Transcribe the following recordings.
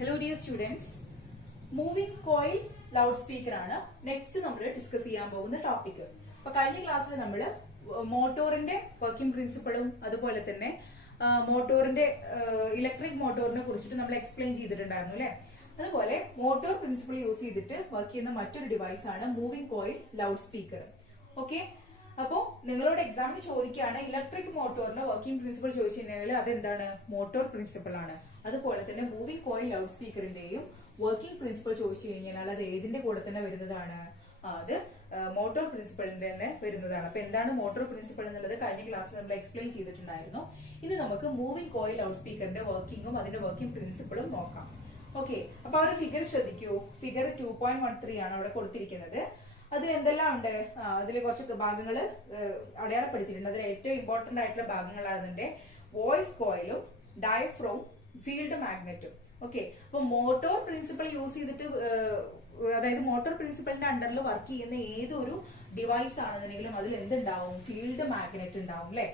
Hello dear students. Moving coil loudspeaker ആണ് next നമ്മൾ discuss ചെയ്യാൻ പോകുന്ന ടോപ്പിക്. അപ്പൊ കഴിഞ്ഞ ക്ലാസ്സിൽ നമ്മൾ മോട്ടോറിന്റെ വർക്കിംഗ് പ്രിൻസിപ്പിളും അതുപോലെ തന്നെ മോട്ടോറിന്റെ ഇലക്ട്രിക് മോട്ടോറിനെ കുറിച്ചിട്ട് നമ്മൾ എക്സ്പ്ലെയിൻ ചെയ്തിട്ടുണ്ടായിരുന്നു അല്ലെ. അതുപോലെ മോട്ടോർ പ്രിൻസിപ്പിൾ യൂസ് ചെയ്തിട്ട് വർക്ക് ചെയ്യുന്ന മറ്റൊരു ഡിവൈസ് ആണ് moving coil loud speaker. Okay, അപ്പോ നിങ്ങളോട് എക്സാമിന് ചോദിക്കുകയാണ് ഇലക്ട്രിക് മോട്ടോറിന്റെ വർക്കിംഗ് പ്രിൻസിപ്പിൾ ചോദിച്ചു കഴിഞ്ഞാൽ അതെന്താണ്? മോട്ടോർ പ്രിൻസിപ്പിൾ ആണ്. അതുപോലെ തന്നെ മൂവിംഗ് കോയിൽ ലൗഡ് സ്പീക്കറിന്റെയും വർക്കിംഗ് പ്രിൻസിപ്പിൾ ചോദിച്ചു കഴിഞ്ഞാൽ അത് ഏതിന്റെ കൂടെ തന്നെ വരുന്നതാണ്? അത് മോട്ടോർ പ്രിൻസിപ്പിളിന്റെ തന്നെ വരുന്നതാണ്. അപ്പൊ എന്താണ് മോട്ടോർ പ്രിൻസിപ്പിൾ എന്നുള്ളത് കഴിഞ്ഞ ക്ലാസ്സിൽ നമ്മൾ എക്സ്പ്ലെയിൻ ചെയ്തിട്ടുണ്ടായിരുന്നു. ഇനി നമുക്ക് മൂവിംഗ് കോയിൽ ലൗഡ് സ്പീക്കറിന്റെ വർക്കിംഗും അതിന്റെ വർക്കിംഗ് പ്രിൻസിപ്പിളും നോക്കാം. ഓക്കെ, അപ്പൊ ആ ഒരു ഫിഗർ ശ്രദ്ധിക്കൂ. ഫിഗർ 2.13 ആണ് അവിടെ കൊടുത്തിരിക്കുന്നത്. അത് എന്തെല്ലാം ഉണ്ട്? അതിൽ കുറച്ച് ഭാഗങ്ങൾ അടയാളപ്പെടുത്തിയിട്ടുണ്ട്. അതിൽ ഏറ്റവും ഇമ്പോർട്ടന്റ് ആയിട്ടുള്ള ഭാഗങ്ങളാണ് അതിന്റെ വോയിസ് കോയിലും ഡയഫ്രോം ഫീൽഡ് മാഗ്നറ്റും. ഓക്കെ, അപ്പൊ മോട്ടോർ പ്രിൻസിപ്പിൾ യൂസ് ചെയ്തിട്ട് അതായത് മോട്ടോർ പ്രിൻസിപ്പലിന്റെ അണ്ടറിൽ വർക്ക് ചെയ്യുന്ന ഏതൊരു ഡിവൈസ് ആണെന്നുണ്ടെങ്കിലും അതിൽ എന്തുണ്ടാവും? ഫീൽഡ് മാഗ്നറ്റ് ഉണ്ടാവും അല്ലെ.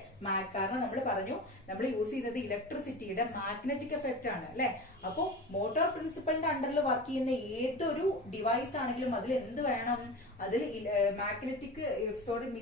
കാരണം നമ്മൾ പറഞ്ഞു നമ്മൾ യൂസ് ചെയ്യുന്നത് ഇലക്ട്രിസിറ്റിയുടെ മാഗ്നറ്റിക് എഫക്റ്റ് ആണ് അല്ലെ. അപ്പോ മോട്ടോർ പ്രിൻസിപ്പലിന്റെ അണ്ടറിൽ വർക്ക് ചെയ്യുന്ന ഏതൊരു ഡിവൈസ് ആണെങ്കിലും അതിൽ എന്ത് വേണം? അതിൽ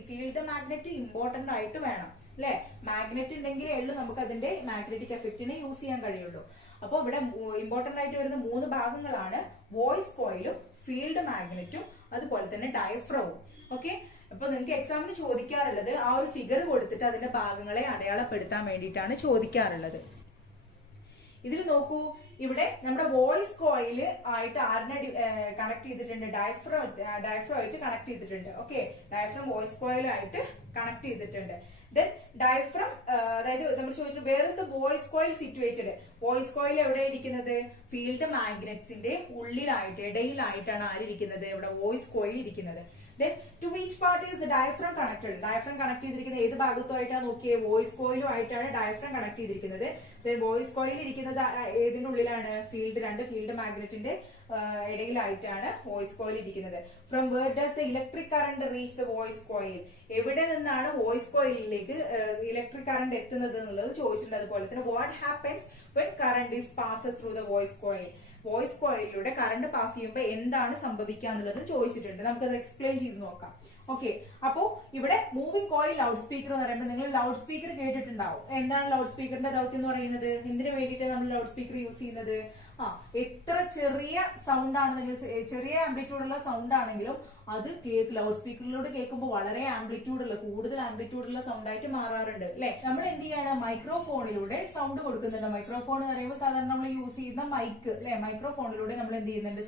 ഫീൽഡ് മാഗ്നറ്റ് ഇമ്പോർട്ടന്റ് ആയിട്ട് വേണം അല്ലെ. മാഗ്നറ്റ് ഉണ്ടെങ്കിലേ ഉള്ളൂ നമുക്ക് അതിന്റെ മാഗ്നറ്റിക് എഫക്റ്റിനെ യൂസ് ചെയ്യാൻ കഴിയുള്ളൂ. അപ്പൊ ഇവിടെ ഇമ്പോർട്ടന്റ് ആയിട്ട് വരുന്ന 3 ഭാഗങ്ങളാണ് വോയിസ് കോയിലും ഫീൽഡ് മാഗ്നറ്റും അതുപോലെ തന്നെ ഡയഫ്രവും. ഓക്കെ, അപ്പൊ നിങ്ങൾക്ക് എക്സാമിന് ചോദിക്കാറുള്ളത് ആ ഒരു ഫിഗർ കൊടുത്തിട്ട് അതിന്റെ ഭാഗങ്ങളെ അടയാളപ്പെടുത്താൻ വേണ്ടിയിട്ടാണ് ചോദിക്കാറുള്ളത്. ഇതിൽ നോക്കൂ, ഇവിടെ നമ്മുടെ വോയിസ് കോയില് ആയിട്ട് ആരിനെ കണക്ട് ചെയ്തിട്ടുണ്ട്? ഡയഫ്രോ ആയിട്ട് കണക്ട് ചെയ്തിട്ടുണ്ട്. ഓക്കെ, ഡയഫ്രം വോയിസ് കോയിലായിട്ട് കണക്ട് ചെയ്തിട്ടുണ്ട്. ദെൻ ഡയഫ്രം അതായത് നമ്മൾ ചോദിച്ചത് where is the voice coil situated? Voice coil എവിടെ ഇരിക്കുന്നത്? ഫീൽഡ് മാഗ്നറ്റ്സിന്റെ ഉള്ളിലായിട്ട് ഇടയിലായിട്ടാണ് ആരിയിരിക്കുന്നത്? ഇവിടെ വോയിസ് കോയിൽ ഇരിക്കുന്നത്. Then to which part is the diaphragm connected? Diaphragm connect ചെയ്തിരിക്കുന്നത് ഏത് ഭാഗത്തുമായിട്ടാണ് നോക്കിയേ? വോയിസ് കോയിലുമായിട്ടാണ് ഡയഫ്രം കണക്ട് ചെയ്തിരിക്കുന്നത്. Then വോയിസ് കോയിൽ ഇരിക്കുന്നത് ഏതിന്റെ ഉള്ളിലാണ്? രണ്ട് ഫീൽഡ് മാഗ്നറ്റിന്റെ ഇടയിലായിട്ടാണ് വോയിസ് കോയിൽ ഇരിക്കുന്നത്. From where does the electric current reach the voice coil? എവിടെ നിന്നാണ് വോയിസ് കോയിലിലേക്ക് ഇലക്ട്രിക് കറന്റ് എത്തുന്നത് എന്നുള്ളത് ചോദിച്ചിട്ടുണ്ട്. അതുപോലെ തന്നെ what happens when current is passes through the voice coil? Voice കോയിലൂടെ കറണ്ട് പാസ് ചെയ്യുമ്പോൾ എന്താണ് സംഭവിക്കുക എന്നുള്ളത് ചോദിച്ചിട്ടുണ്ട്. നമുക്കത് എക്സ്പ്ലെയിൻ ചെയ്ത് നോക്കാം. ഓക്കെ, അപ്പോ ഇവിടെ മൂവിംഗ് കോയിൽ ലൗഡ് സ്പീക്കർ എന്ന് പറയുമ്പോൾ നിങ്ങൾ ലൗഡ് സ്പീക്കർ കേട്ടിട്ടുണ്ടാവും. എന്താണ് ലൗഡ് സ്പീക്കറിന്റെ ദൗത്യം എന്ന് പറയുന്നത്? എന്തിനു വേണ്ടിയിട്ട് നമ്മൾ ലൗഡ് സ്പീക്കർ യൂസ് ചെയ്യുന്നത്? എത്ര ചെറിയ സൗണ്ട് ആണെന്നെങ്കിലും, ചെറിയ ആംപ്ലിറ്റ്യൂഡുള്ള സൗണ്ട് ആണെങ്കിലും അത് ലൗഡ് സ്പീക്കറിലൂടെ കേൾക്കുമ്പോൾ വളരെ കൂടുതൽ ആംപ്ലിറ്റ്യൂഡുള്ള സൗണ്ട് ആയിട്ട് മാറാറുണ്ട് അല്ലെ. നമ്മൾ എന്ത് ചെയ്യാണ്? മൈക്രോഫോണിലൂടെ സൗണ്ട് കൊടുക്കുന്നുണ്ട്. മൈക്രോഫോൺ എന്ന് പറയുമ്പോൾ സാധാരണ നമ്മൾ യൂസ് ചെയ്യുന്ന മൈക്ക് അല്ലെ. മൈക്രോഫോണിലൂടെ നമ്മൾ എന്ത് ചെയ്യുന്നുണ്ട്?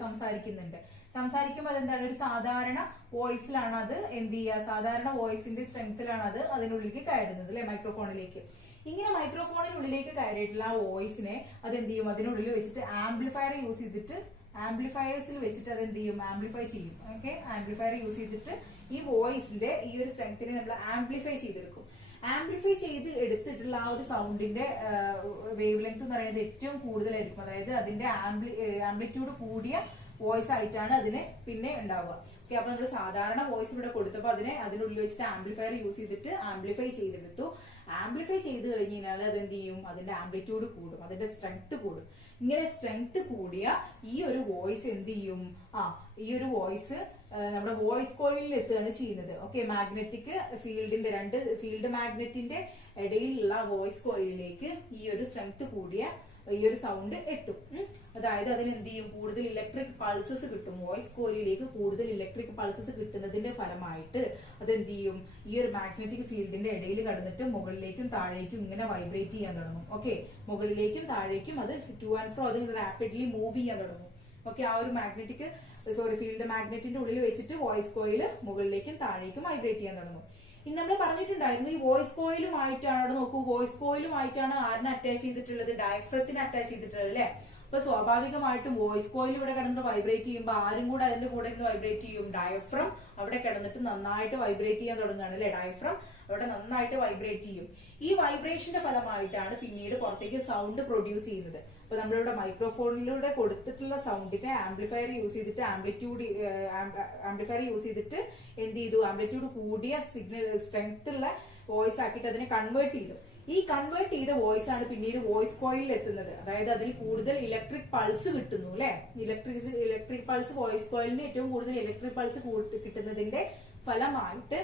സംസാരിക്കുമ്പോൾ അതെന്താണ്? ഒരു സാധാരണ വോയിസിലാണ് അത് എന്ത് ചെയ്യുക? സാധാരണ വോയിസിന്റെ സ്ട്രെങ്ത്തിലാണ് അത് അതിനുള്ളിലേക്ക് കയറുന്നത് അല്ലെ, മൈക്രോഫോണിലേക്ക്. ഇങ്ങനെ മൈക്രോഫോണിനുള്ളിലേക്ക് കയറിയിട്ടുള്ള ആ വോയിസിനെ അതെന്ത് ചെയ്യും? അതിനുള്ളിൽ വെച്ചിട്ട് ആംപ്ലിഫയേഴ്സിൽ വെച്ചിട്ട് അത് എന്ത് ചെയ്യും? ആംപ്ലിഫൈ ചെയ്യും. ഓക്കെ, ആംപ്ലിഫയർ യൂസ് ചെയ്തിട്ട് ഈ വോയിസിന്റെ ഈ ഒരു സ്ട്രെങ്ത്തിനെ നമ്മൾ ആംപ്ലിഫൈ ചെയ്തെടുക്കും. ആംപ്ലിഫൈ ചെയ്ത് എടുത്തിട്ടുള്ള ആ ഒരു സൗണ്ടിന്റെ വേവ് ലെങ്ത് എന്ന് പറയുന്നത് ഏറ്റവും കൂടുതലായിരിക്കും. അതായത് അതിന്റെ ആംപ്ലിറ്റ്യൂഡ് കൂടിയ വോയിസ് ആയിട്ടാണ് അതിന് പിന്നെ ഉണ്ടാവുക. ഓക്കെ, അപ്പൊ നമ്മൾ സാധാരണ വോയിസ് ഇവിടെ കൊടുത്തപ്പോൾ അതിനുള്ളിൽ വെച്ചിട്ട് ആംപ്ലിഫയർ യൂസ് ചെയ്തിട്ട് ആംപ്ലിഫൈ ചെയ്തെടുത്തു. ആംപ്ലിഫൈ ചെയ്ത് കഴിഞ്ഞാൽ അതെന്ത് ചെയ്യും? അതിന്റെ ആംപ്ലിറ്റ്യൂഡ് കൂടും, അതിന്റെ സ്ട്രെങ്ത് കൂടും. ഇങ്ങനെ സ്ട്രെങ്ത് കൂടിയ ഈ ഒരു വോയിസ് എന്ത് ചെയ്യും? ഈ ഒരു വോയിസ് നമ്മുടെ വോയിസ് കോയിലിൽ എത്തുകയാണ് ചെയ്യുന്നത്. ഓക്കെ, മാഗ്നറ്റിക് ഫീൽഡിന്റെ ഫീൽഡ് മാഗ്നറ്റിന്റെ ഇടയിലുള്ള വോയിസ് കോയിലിലേക്ക് ഈ ഒരു സ്ട്രെങ്ത് കൂടിയ ഈ ഒരു സൗണ്ട് എത്തും. അതായത് അതിന് എന്ത് ചെയ്യും? കൂടുതൽ ഇലക്ട്രിക് പൾസസ് കിട്ടും. വോയിസ് കോയിലിലേക്ക് കൂടുതൽ ഇലക്ട്രിക് പൾസസ് കിട്ടുന്നതിന്റെ ഫലമായിട്ട് അതെന്ത് ചെയ്യും? ഈ ഒരു മാഗ്നറ്റിക് ഫീൽഡിന്റെ ഇടയിൽ കടന്നിട്ട് മുകളിലേക്കും താഴേക്കും ഇങ്ങനെ വൈബ്രേറ്റ് ചെയ്യാൻ തുടങ്ങും. ഓക്കെ, മുകളിലേക്കും താഴേക്കും അത് ടു ആൻഡ് ഫ്രോ അത് റാപ്പിഡ്ലി മൂവ് ചെയ്യാൻ തുടങ്ങും. ഓക്കെ, ആ ഒരു ഫീൽഡ് മാഗ്നറ്റിന്റെ ഉള്ളിൽ വെച്ചിട്ട് വോയിസ് കോയിൽ മുകളിലേക്കും താഴേക്കും വൈബ്രേറ്റ് ചെയ്യാൻ തുടങ്ങും. ഇനി നമ്മൾ പറഞ്ഞിട്ടുണ്ടായിരുന്നു ഈ വോയിസ് കോയിലുമായിട്ടാണ്, അവിടെ നോക്കൂ, വോയിസ് കോയിലുമായിട്ടാണ് ആരിനെ അറ്റാച്ച് ചെയ്തിട്ടുള്ളത്? ഡയഫ്രത്തിന് അറ്റാച്ച് ചെയ്തിട്ടുള്ളത് അല്ലെ. അപ്പൊ സ്വാഭാവികമായിട്ടും വോയിസ് കോയിൽ ഇവിടെ കിടന്നിട്ട് വൈബ്രേറ്റ് ചെയ്യുമ്പോൾ ആരും കൂടെ അതിന്റെ കൂടെ നിന്ന് വൈബ്രേറ്റ് ചെയ്യും? ഡയഫ്രം അവിടെ കിടന്നിട്ട് നന്നായിട്ട് വൈബ്രേറ്റ് ചെയ്യാൻ തുടങ്ങുകയാണ് അല്ലെ. ഡയഫ്രം അവിടെ നന്നായിട്ട് വൈബ്രേറ്റ് ചെയ്യും. ഈ വൈബ്രേഷന്റെ ഫലമായിട്ടാണ് പിന്നീട് പുറത്തേക്ക് സൗണ്ട് പ്രൊഡ്യൂസ് ചെയ്യുന്നത്. അപ്പൊ നമ്മളിവിടെ മൈക്രോഫോണിലൂടെ കൊടുത്തിട്ടുള്ള സൗണ്ടിനെ ആംപ്ലിഫയർ യൂസ് ചെയ്തിട്ട് എന്ത് ചെയ്തു? ആംപ്ലിറ്റ്യൂഡ് കൂടിയ സ്ട്രെങ്ത് ഉള്ള വോയിസ് ആക്കിയിട്ട് അതിനെ കൺവേർട്ട് ചെയ്തു. ഈ കൺവേർട്ട് ചെയ്ത വോയിസ് ആണ് പിന്നീട് വോയിസ് കോയിലിൽ എത്തുന്നത്. അതായത് അതിൽ കൂടുതൽ ഇലക്ട്രിക് പൾസ് കിട്ടുന്നു അല്ലെ. ഇലക്ട്രിക് പൾസ് വോയിസ് കോയിലിന് ഏറ്റവും കൂടുതൽ ഇലക്ട്രിക് പൾസ് കിട്ടുന്നതിന്റെ ഫലമായിട്ട്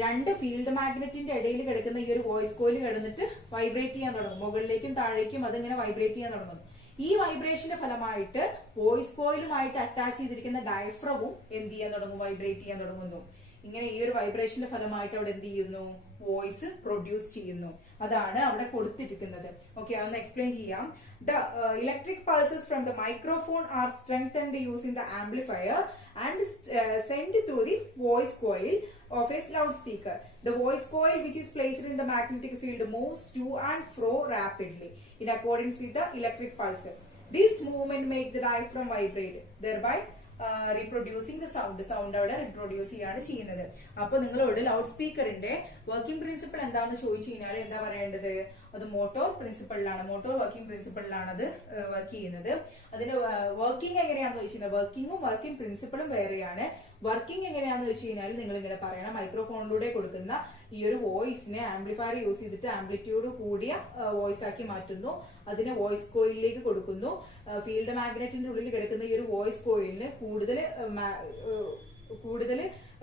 രണ്ട് ഫീൽഡ് മാഗ്നറ്റിന്റെ ഇടയിൽ കിടക്കുന്ന ഈ ഒരു വോയിസ് കോയിൽ കിടന്നിട്ട് വൈബ്രേറ്റ് ചെയ്യാൻ തുടങ്ങും. മുകളിലേക്കും താഴേക്കും അതിങ്ങനെ വൈബ്രേറ്റ് ചെയ്യാൻ തുടങ്ങും. ഈ വൈബ്രേഷന്റെ ഫലമായിട്ട് വോയിസ് കോയിലുമായിട്ട് അറ്റാച്ച് ചെയ്തിരിക്കുന്ന ഡയഫ്രവും എന്ത് ചെയ്യാൻ തുടങ്ങും? വൈബ്രേറ്റ് ചെയ്യാൻ തുടങ്ങുന്നു. ഇങ്ങനെ ഈ ഒരു വൈബ്രേഷന്റെ ഫലമായിട്ട് അവിടെ എന്ത് ചെയ്യുന്നു? വോയിസ് പ്രൊഡ്യൂസ് ചെയ്യുന്നു. അതാണ് അവിടെ കൊടുത്തിരിക്കുന്നത്. ഓക്കെ, അതൊന്ന് എക്സ്പ്ലെയിൻ ചെയ്യാം. The electric pulses from the microphone are strengthened using the amplifier and send through the voice coil of a loudspeaker. The voice coil which is placed in the magnetic field moves to and fro rapidly in accordance with the electric pulse. This movement makes the diaphragm vibrate, thereby reproducing the sound. Sound അവിടെ reproduce ചെയ്യാണ് ചെയ്യുന്നത്. അപ്പൊ നിങ്ങളോട് loud സ്പീക്കറിന്റെ working principle എന്താണെന്ന് ചോദിച്ചു കഴിഞ്ഞാൽ എന്താ പറയേണ്ടത്? അത് മോട്ടോർ പ്രിൻസിപ്പിളിലാണ്, മോട്ടോർ വർക്കിംഗ് പ്രിൻസിപ്പിളിലാണ് അത് വർക്ക് ചെയ്യുന്നത്. അതിന്റെ വർക്കിംഗ് എങ്ങനെയാണെന്ന് വെച്ച് കഴിഞ്ഞാൽ വർക്കിംഗും വർക്കിംഗ് പ്രിൻസിപ്പിളും വേറെയാണ്. വർക്കിംഗ് എങ്ങനെയാണെന്ന് വെച്ച് കഴിഞ്ഞാൽ നിങ്ങൾ ഇങ്ങനെ പറയണം, മൈക്രോഫോണിലൂടെ കൊടുക്കുന്ന ഈ ഒരു വോയിസിനെ ആംപ്ലിഫയർ യൂസ് ചെയ്തിട്ട് ആംപ്ലിറ്റ്യൂഡ് കൂടിയ വോയിസ് ആക്കി മാറ്റുന്നു. അതിനെ വോയിസ് കോയിലിലേക്ക് കൊടുക്കുന്നു. ഫീൽഡ് മാഗ്നറ്റിന്റെ ഉള്ളിൽ കിടക്കുന്ന ഈ ഒരു വോയിസ് കോയിലിന് കൂടുതൽ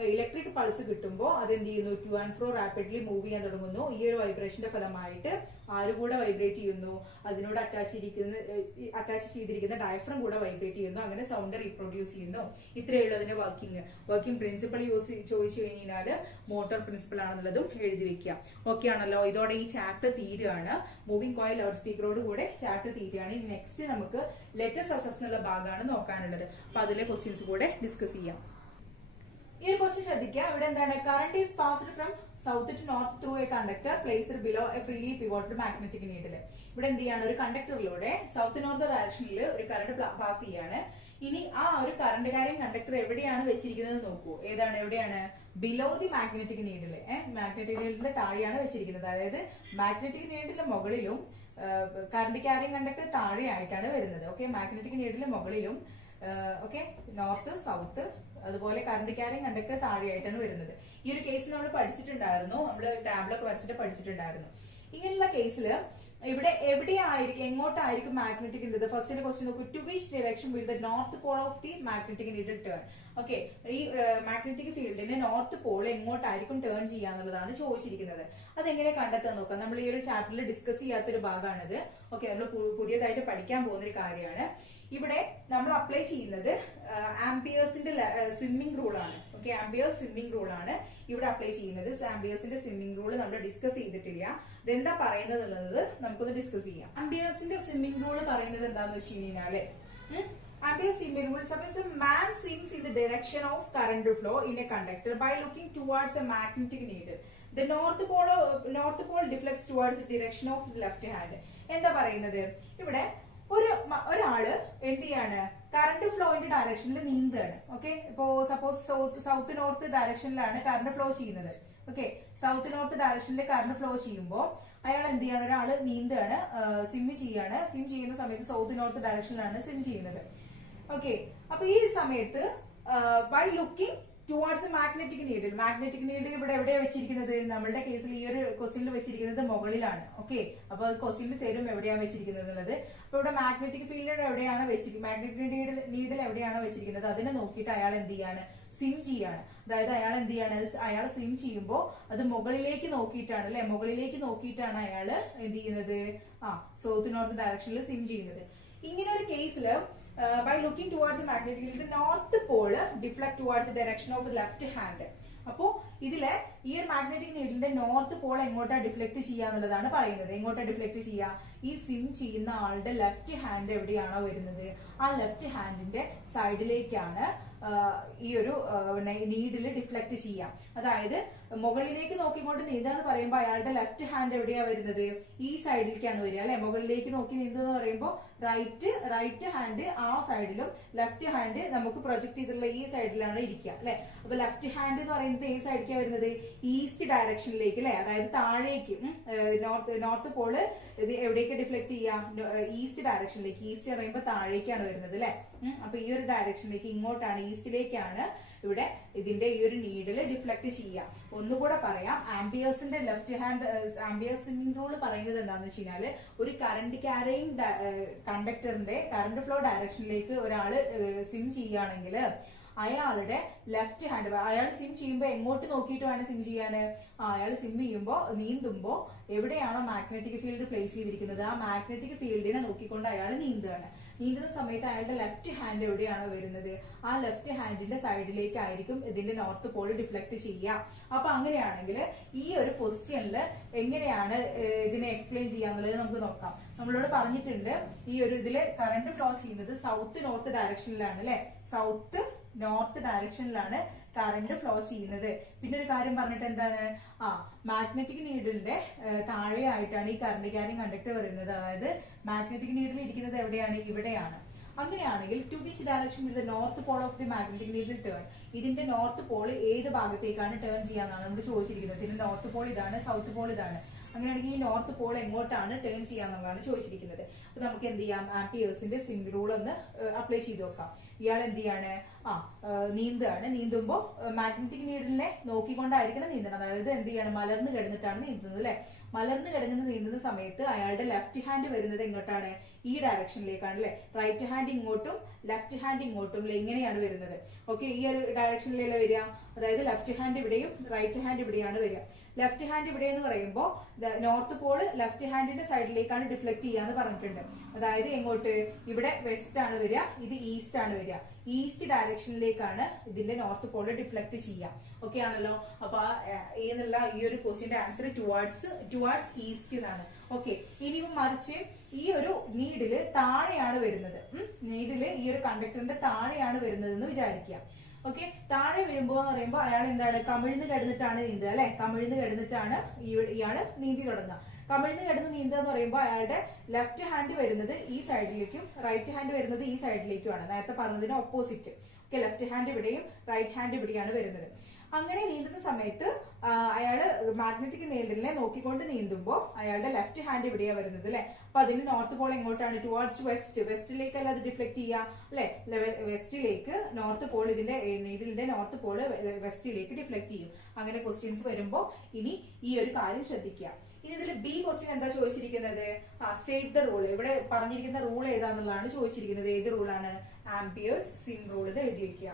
ഇലക്ട്രിക് പൾസ് കിട്ടുമ്പോൾ അതെന്ത് ചെയ്യുന്നു? Two and fro rapidly move ചെയ്യാൻ തുടങ്ങുന്നു. ഈ ഒരു വൈബ്രേഷന്റെ ഫലമായിട്ട് ആര് കൂടെ വൈബ്രേറ്റ് ചെയ്യുന്നു? അതിനോട് അറ്റാച്ച് ചെയ്തിരിക്കുന്ന ഡയഫ്രം കൂടെ വൈബ്രേറ്റ് ചെയ്യുന്നു. അങ്ങനെ സൗണ്ട് റീപ്രൊഡ്യൂസ് ചെയ്യുന്നു. ഇത്രയേ ഉള്ളൂ അതിന്റെ വർക്കിംഗ് പ്രിൻസിപ്പൾ ചോദിച്ചു കഴിഞ്ഞാൽ മോട്ടോർ പ്രിൻസിപ്പൾ ആണെന്നുള്ളതും എഴുതി വെക്കുക. ഓക്കെ ആണല്ലോ? ഇതോടെ ഈ ചാപ്റ്റർ തീരുകയാണ്. മൂവിംഗ് കോയിൽ ലൗഡ് സ്പീക്കറോട് കൂടെ ചാപ്റ്റർ തീരുകയാണ്. ഇനി നെക്സ്റ്റ് നമുക്ക് ലെറ്റസ് അസസ് എന്നുള്ള ഭാഗമാണ് നോക്കാനുള്ളത്. അപ്പൊ അതിലെ ക്വസ്റ്റ്യൻസ് കൂടെ ഡിസ്കസ് ചെയ്യാം. ഈ ഒരു ക്വസ്റ്റ്യൻ ശ്രദ്ധിക്കുക. ഇവിടെ എന്താണ്? Current is passed from south to north through a conductor placed below a freely pivoted magnetic needle. ഇവിടെ എന്ത് ചെയ്യാണ്? ഒരു കണ്ടക്ടറിലൂടെ സൗത്ത് നോർത്ത് ഡയറക്ഷനിൽ ഒരു കറന്റ് പാസ് ചെയ്യാണ്. ഇനി ആ ഒരു കറന്റ് കാരിങ് കണ്ടക്ടർ എവിടെയാണ് വെച്ചിരിക്കുന്നത് നോക്കൂ. ഏതാണ്? എവിടെയാണ്? Below the magnetic needle. Magnetic നീഡിലിന്റെ താഴെയാണ് വെച്ചിരിക്കുന്നത്. അതായത് മാഗ്നറ്റിക് നീഡിലിന്റെ മുകളിലും കറന്റ് കാരിങ് കണ്ടക്ടർ താഴെയായിട്ടാണ് വരുന്നത്. ഓക്കെ, മാഗ്നറ്റിക് നീഡിലിന്റെ മുകളിലും ഓക്കെ നോർത്ത് സൗത്ത് അതുപോലെ കറന്റ് കാരിങ് കണ്ടക്ടർ താഴെയായിട്ടാണ് വരുന്നത്. ഈ ഒരു കേസ് നമ്മൾ പഠിച്ചിട്ടുണ്ടായിരുന്നു. നമ്മൾ ടാബ്ലൊക്കെ വരച്ചിട്ട് പഠിച്ചിട്ടുണ്ടായിരുന്നു. ഇങ്ങനെയുള്ള കേസിൽ ഇവിടെ എവിടെയായിരിക്കും, എങ്ങോട്ടായിരിക്കും മാഗ്നറ്റിക് നീഡിൽ? ഫസ്റ്റ് ക്വസ്റ്റ്യൻ നോക്കൂ. To which direction will the north pole of the magnetic needle turn? Okay, ഈ മാഗ്നറ്റിക് ഫീൽഡിന്റെ നോർത്ത് പോൾ എങ്ങോട്ടായിരിക്കും ടേൺ ചെയ്യാന്നുള്ളതാണ് ചോദിച്ചിരിക്കുന്നത്. അതെങ്ങനെ കണ്ടെത്താൻ നോക്കാം. നമ്മൾ ഈ ഒരു ചാപ്റ്ററിൽ ഡിസ്കസ് ചെയ്യാത്തൊരു ഭാഗമാണിത്. ഓക്കെ, നമ്മൾ പുതിയതായിട്ട് പഠിക്കാൻ പോകുന്ന ഒരു കാര്യമാണ്. ഇവിടെ നമ്മൾ അപ്ലൈ ചെയ്യുന്നത് ആംപിയേഴ്സിന്റെ സ്വിമ്മിംഗ് റൂൾ ആണ്. ഓക്കെ, ആംപിയേഴ്സ് സ്വിമ്മിംഗ് റൂൾ ആണ് ഇവിടെ അപ്ലൈ ചെയ്യുന്നത്. ആംപിയേഴ്സിന്റെ സ്വിമ്മിംഗ് റൂൾ നമ്മൾ ഡിസ്കസ് ചെയ്തിട്ടില്ല. ഇതെന്താ പറയുന്നത് എന്നുള്ളത് നമുക്കൊന്ന് ഡിസ്കസ് ചെയ്യാം. ആംപിയേഴ്സിന്റെ സ്വിമ്മിംഗ് റൂൾ പറയുന്നത് എന്താന്ന് വെച്ച് കഴിഞ്ഞാല് Ampere's swimming rule. Suppose a man swims in the direction of current flow in a conductor by looking towards a magnetic needle. The north pole deflects towards the direction of the left hand. എന്താ പറയുന്നത്? ഇവിടെ ഒരാള് എന്ത് ചെയ്യാണ്? Current ഫ്ലോയിന്റെ ഡയറക്ഷനിൽ നീന്താണ്. Okay, ഇപ്പോ സപ്പോസ് സൗത്ത് നോർത്ത് ഡയറക്ഷനിലാണ് കറണ്ട് ഫ്ലോ ചെയ്യുന്നത്. ഓക്കെ, സൗത്ത് നോർത്ത് ഡയറക്ഷനിൽ കറണ്ട് ഫ്ലോ ചെയ്യുമ്പോൾ അയാൾ എന്ത് ചെയ്യാണ്? ഒരാള് നീന്താണ്, സ്വിം ചെയ്യാണ്. സ്വിം ചെയ്യുന്ന സമയത്ത് സൗത്ത് നോർത്ത് ഡയറക്ഷനിലാണ് സ്വിം ചെയ്യുന്നത്. ഓക്കെ, അപ്പൊ ഈ സമയത്ത് by looking towards magnetic needle ഇവിടെ എവിടെയാണ് വെച്ചിരിക്കുന്നത്? നമ്മളുടെ കേസിൽ ഈ ഒരു ക്വസ്റ്റ്യനിൽ വെച്ചിരിക്കുന്നത് മുകളിലാണ്. ഓക്കെ, അപ്പൊ ക്വസ്റ്റ്യനിൽ തരും എവിടെയാണ് വെച്ചിരിക്കുന്നത് എന്നുള്ളത്. അപ്പൊ ഇവിടെ മാഗ്നറ്റിക് ഫീൽഡ് എവിടെയാണ് വെച്ചിരിക്കുന്നത്, മാഗ്നറ്റിക് നീഡിൽ എവിടെയാണ് വെച്ചിരിക്കുന്നത്, അതിനെ നോക്കിയിട്ട് അയാൾ എന്ത് ചെയ്യാണ്? സ്വിം ചെയ്യാണ്. അതായത് അയാൾ എന്ത് ചെയ്യാണ്? അയാൾ സ്വിം ചെയ്യുമ്പോൾ അത് മുകളിലേക്ക് നോക്കിയിട്ടാണ് അല്ലെ, മുകളിലേക്ക് നോക്കിയിട്ടാണ് അയാൾ എന്ത് ചെയ്യുന്നത്? സൗത്ത് നോർത്ത് ഡയറക്ഷനിൽ സ്വിം ചെയ്യുന്നത്. ഇങ്ങനെ ഒരു കേസില് by looking towards the magnetic field, the north pole deflect towards the direction of the left hand. അപ്പോ ഇതിലെ ഈ ഒരു മാഗ്നറ്റിക് നീഡിലിന്റെ നോർത്ത് പോൾ എങ്ങോട്ടാ ഡിഫ്ലക്ട് ചെയ്യാന്നുള്ളതാണ് പറയുന്നത്. എങ്ങോട്ടാ ഡിഫ്ലക്ട് ചെയ്യുക? ഈ സ്വിം ചെയ്യുന്ന ആളുടെ ലെഫ്റ്റ് ഹാൻഡ് എവിടെയാണോ വരുന്നത് ആ ലെഫ്റ്റ് ഹാൻഡിന്റെ സൈഡിലേക്കാണ് ഈ ഒരു നീഡില് ഡിഫ്ലക്ട് ചെയ്യാം. അതായത് മുകളിലേക്ക് നോക്കിക്കൊണ്ട് നീന്താന്ന് പറയുമ്പോൾ അയാളുടെ ലെഫ്റ്റ് ഹാൻഡ് എവിടെയാ വരുന്നത്? ഈ സൈഡിലേക്കാണ് വരിക അല്ലെ. മുകളിലേക്ക് നോക്കി നീന്തെന്ന് പറയുമ്പോൾ റൈറ്റ് ഹാൻഡ് ആ സൈഡിലും ലെഫ്റ്റ് ഹാൻഡ് നമുക്ക് പ്രൊജക്ട് ചെയ്തിട്ടുള്ള ഈ സൈഡിലാണ് ഇരിക്കുക അല്ലെ. അപ്പൊ ലെഫ്റ്റ് ഹാൻഡ് എന്ന് പറയുന്നത് ഏത് സൈഡിലേക്കാണ് വരുന്നത്? ഈസ്റ്റ് ഡയറക്ഷനിലേക്ക് അല്ലെ. അതായത് താഴേക്ക് നോർത്ത് പോള് ഇത് എവിടേക്ക് എങ്ങോട്ടേക്ക് ഡിഫ്ലക്ട് ചെയ്യാം? ഈസ്റ്റ് ഡയറക്ഷനിലേക്ക്. ഈസ്റ്റ് പറയുമ്പോൾ താഴേക്കാണ് വരുന്നത് അല്ലെ. അപ്പൊ ഈ ഒരു ഡയറക്ഷനിലേക്ക്, ഇങ്ങോട്ടാണ്, ഈസ്റ്റിലേക്കാണ് ഇവിടെ ഇതിന്റെ ഈ ഒരു നീഡില് ഡിഫ്ലക്ട് ചെയ്യാം. ഒന്നുകൂടെ പറയാം, ആംബിയേഴ്സിന്റെ ലെഫ്റ്റ് ഹാൻഡ് ആംബിയേഴ്സിന്റെ റൂൾ പറയുന്നത് എന്താണെന്ന് വെച്ച് കഴിഞ്ഞാല്, ഒരു കറണ്ട് ക്യാരിയിങ് കണ്ടക്ടറിന്റെ കറണ്ട് ഫ്ലോ ഡയറക്ഷനിലേക്ക് ഒരാള് സിം ചെയ്യുകയാണെങ്കിൽ അയാളുടെ ലെഫ്റ്റ് ഹാൻഡ്, അയാൾ സിം ചെയ്യുമ്പോൾ എങ്ങോട്ട് നോക്കിയിട്ട് വേണം സിം ചെയ്യാന്? അയാൾ സിം ചെയ്യുമ്പോൾ, നീന്തുമ്പോൾ എവിടെയാണോ മാഗ്നറ്റിക് ഫീൽഡ് പ്ലേസ് ചെയ്തിരിക്കുന്നത് ആ മാഗ്നറ്റിക് ഫീൽഡിനെ നോക്കിക്കൊണ്ട് അയാൾ നീന്തുകയാണ്. നീന്തുന്ന സമയത്ത് അയാളുടെ ലെഫ്റ്റ് ഹാൻഡ് എവിടെയാണോ വരുന്നത് ആ ലെഫ്റ്റ് ഹാൻഡിന്റെ സൈഡിലേക്കായിരിക്കും ഇതിന്റെ നോർത്ത് പോൾ ഡിഫ്ലക്ട് ചെയ്യുക. അപ്പൊ അങ്ങനെയാണെങ്കിൽ ഈ ഒരു ക്വസ്റ്റ്യനിൽ എങ്ങനെയാണ് ഇതിനെ എക്സ്പ്ലെയിൻ ചെയ്യാന്നുള്ളത് നമുക്ക് നോക്കാം. നമ്മളോട് പറഞ്ഞിട്ടുണ്ട് ഈ ഒരു ഇതില് കറണ്ട് ഫ്ലോ ചെയ്യുന്നത് സൗത്ത് നോർത്ത് ഡയറക്ഷനിലാണ് അല്ലെ. സൗത്ത് നോർത്ത് ഡയറക്ഷനിലാണ് കറണ്ട് ഫ്ലോ ചെയ്യുന്നത്. പിന്നെ ഒരു കാര്യം പറഞ്ഞിട്ട് എന്താണ്, മാഗ്നറ്റിക് നീഡിലിന്റെ താഴെയായിട്ടാണ് ഈ കറണ്ട് ക്യാരിങ് കണ്ടക്ടർ വരുന്നത്. അതായത് മാഗ്നറ്റിക് നീഡിൽ ഇരിക്കുന്നത് എവിടെയാണ്? ഇവിടെയാണ്. അങ്ങനെയാണെങ്കിൽ to which direction will the north pole of the magnetic needle turn? ഇതിന്റെ നോർത്ത് പോൾ ഏത് ഭാഗത്തേക്കാണ് ടേൺ ചെയ്യാന്നാണ് നമ്മൾ ചോദിച്ചിരിക്കുന്നത്. ഇതിന്റെ നോർത്ത് പോൾ ഇതാണ്, സൗത്ത് പോൾ ഇതാണ്. അങ്ങനെയാണെങ്കിൽ ഈ നോർത്ത് പോൾ എങ്ങോട്ടാണ് ടേൺ ചെയ്യാന്നുള്ളതാണ് ചോദിച്ചിരിക്കുന്നത്. അപ്പൊ നമുക്ക് എന്ത് ചെയ്യാം? ആംപിയേഴ്സിന്റെ സിം റൂൾ ഒന്ന് അപ്ലൈ ചെയ്ത് നോക്കാം. ഇയാൾ എന്ത് ചെയ്യാണ്? നീന്തുകയാണ്. നീന്തുമ്പോൾ മാഗ്നറ്റിക് നീഡിലിനെ നോക്കിക്കൊണ്ടായിരിക്കണം നീന്തണം. അതായത് എന്ത് ചെയ്യാണ്? മലർന്നു കിടന്നിട്ടാണ് നീന്തുന്നത് അല്ലെ. മലർന്നു കിടന്ന് നീന്തുന്ന സമയത്ത് അയാളുടെ ലെഫ്റ്റ് ഹാൻഡ് വരുന്നത് എങ്ങോട്ടാണ്? ഈ ഡയറക്ഷനിലേക്കാണ് അല്ലെ. റൈറ്റ് ഹാൻഡ് ഇങ്ങോട്ടും ലെഫ്റ്റ് ഹാൻഡ് ഇങ്ങോട്ടും ഇങ്ങനെയാണ് വരുന്നത്. ഓക്കെ, ഈ ഒരു ഡയറക്ഷനിലല്ല വരിക. അതായത് ലെഫ്റ്റ് ഹാൻഡ് ഇവിടെയും റൈറ്റ് ഹാൻഡ് ഇവിടെയാണ് വരിക. ലെഫ്റ്റ് ഹാൻഡ് ഇവിടെ എന്ന് പറയുമ്പോൾ നോർത്ത് പോള് ലെഫ്റ്റ് ഹാൻഡിന്റെ സൈഡിലേക്കാണ് ഡിഫ്ലക്ട് ചെയ്യാന്ന് പറഞ്ഞിട്ടുണ്ട്. അതായത് എങ്ങോട്ട്? ഇവിടെ വെസ്റ്റ് ആണ് വരിക, ഇത് ഈസ്റ്റ് ആണ് വരിക. ഈസ്റ്റ് ഡയറക്ഷനിലേക്കാണ് ഇതിന്റെ നോർത്ത് പോള് ഡിഫ്ലക്ട് ചെയ്യുക. ഓക്കെ ആണല്ലോ. അപ്പൊ എന്നുള്ള ഈ ഒരു ക്വസ്റ്റ്യന്റെ ആൻസർ ടുവാർഡ്സ് ഈസ്റ്റ് എന്നാണ്. ഓക്കെ, ഇനി മറിച്ച് ഈ ഒരു നീഡില് താഴെയാണ് വരുന്നത്. നീഡില് ഈ ഒരു കണ്ടക്ടറിന്റെ താഴെയാണ് വരുന്നത് എന്ന് വിചാരിക്കുക. ഓക്കെ, താഴെ വരുമ്പോ എന്ന് പറയുമ്പോൾ അയാൾ എന്താണ്? കമിഴ്ന്ന് കിടന്നിട്ടാണ് നീന്തുക അല്ലെ. കമിഴ്ന്ന് കിടന്നിട്ടാണ് ഇയാള് നീന്തി തുടങ്ങുക. കമിഴ്ന്ന് കിടന്ന് നീന്തുക എന്ന് പറയുമ്പോൾ അയാളുടെ ലെഫ്റ്റ് ഹാൻഡ് വരുന്നത് ഈ സൈഡിലേക്കും റൈറ്റ് ഹാൻഡ് വരുന്നത് ഈ സൈഡിലേക്കുമാണ്. നേരത്തെ പറഞ്ഞതിന് ഓപ്പോസിറ്റ്. ഓക്കെ, ലെഫ്റ്റ് ഹാൻഡ് ഇവിടെയും റൈറ്റ് ഹാൻഡ് ഇവിടെയാണ് വരുന്നത്. അങ്ങനെ നീന്തുന്ന സമയത്ത് അയാള് മാഗ്നറ്റിക് നീഡിലിനെ നോക്കിക്കൊണ്ട് നീന്തുമ്പോൾ അയാളുടെ ലെഫ്റ്റ് ഹാൻഡ് ഇവിടെയാണ് വരുന്നത് അല്ലെ. അപ്പൊ അതിന്റെ നോർത്ത് പോൾ എങ്ങോട്ടാണ്? Towards west. വെസ്റ്റിലേക്കല്ല അത് ഡിഫ്ലക്ട് ചെയ്യുക അല്ലെ. വെസ്റ്റിലേക്ക് നോർത്ത് പോൾ, ഇതിന്റെ നീഡിലിന്റെ നോർത്ത് പോള് വെസ്റ്റിലേക്ക് ഡിഫ്ലക്ട് ചെയ്യും. അങ്ങനെ ക്വസ്റ്റ്യൻസ് വരുമ്പോൾ ഇനി ഈ ഒരു കാര്യം ശ്രദ്ധിക്കുക. ഇനി ഇതിൽ ബി ക്വസ്റ്റ്യൻ എന്താ ചോദിച്ചിരിക്കുന്നത്? State the rule. ഇവിടെ പറഞ്ഞിരിക്കുന്ന റൂൾ ഏതാന്നുള്ളതാണ് ചോദിച്ചിരിക്കുന്നത്. ഏത് റൂളാണ്? Amperes SIM rule. ഇത് എഴുതി വെക്കുക.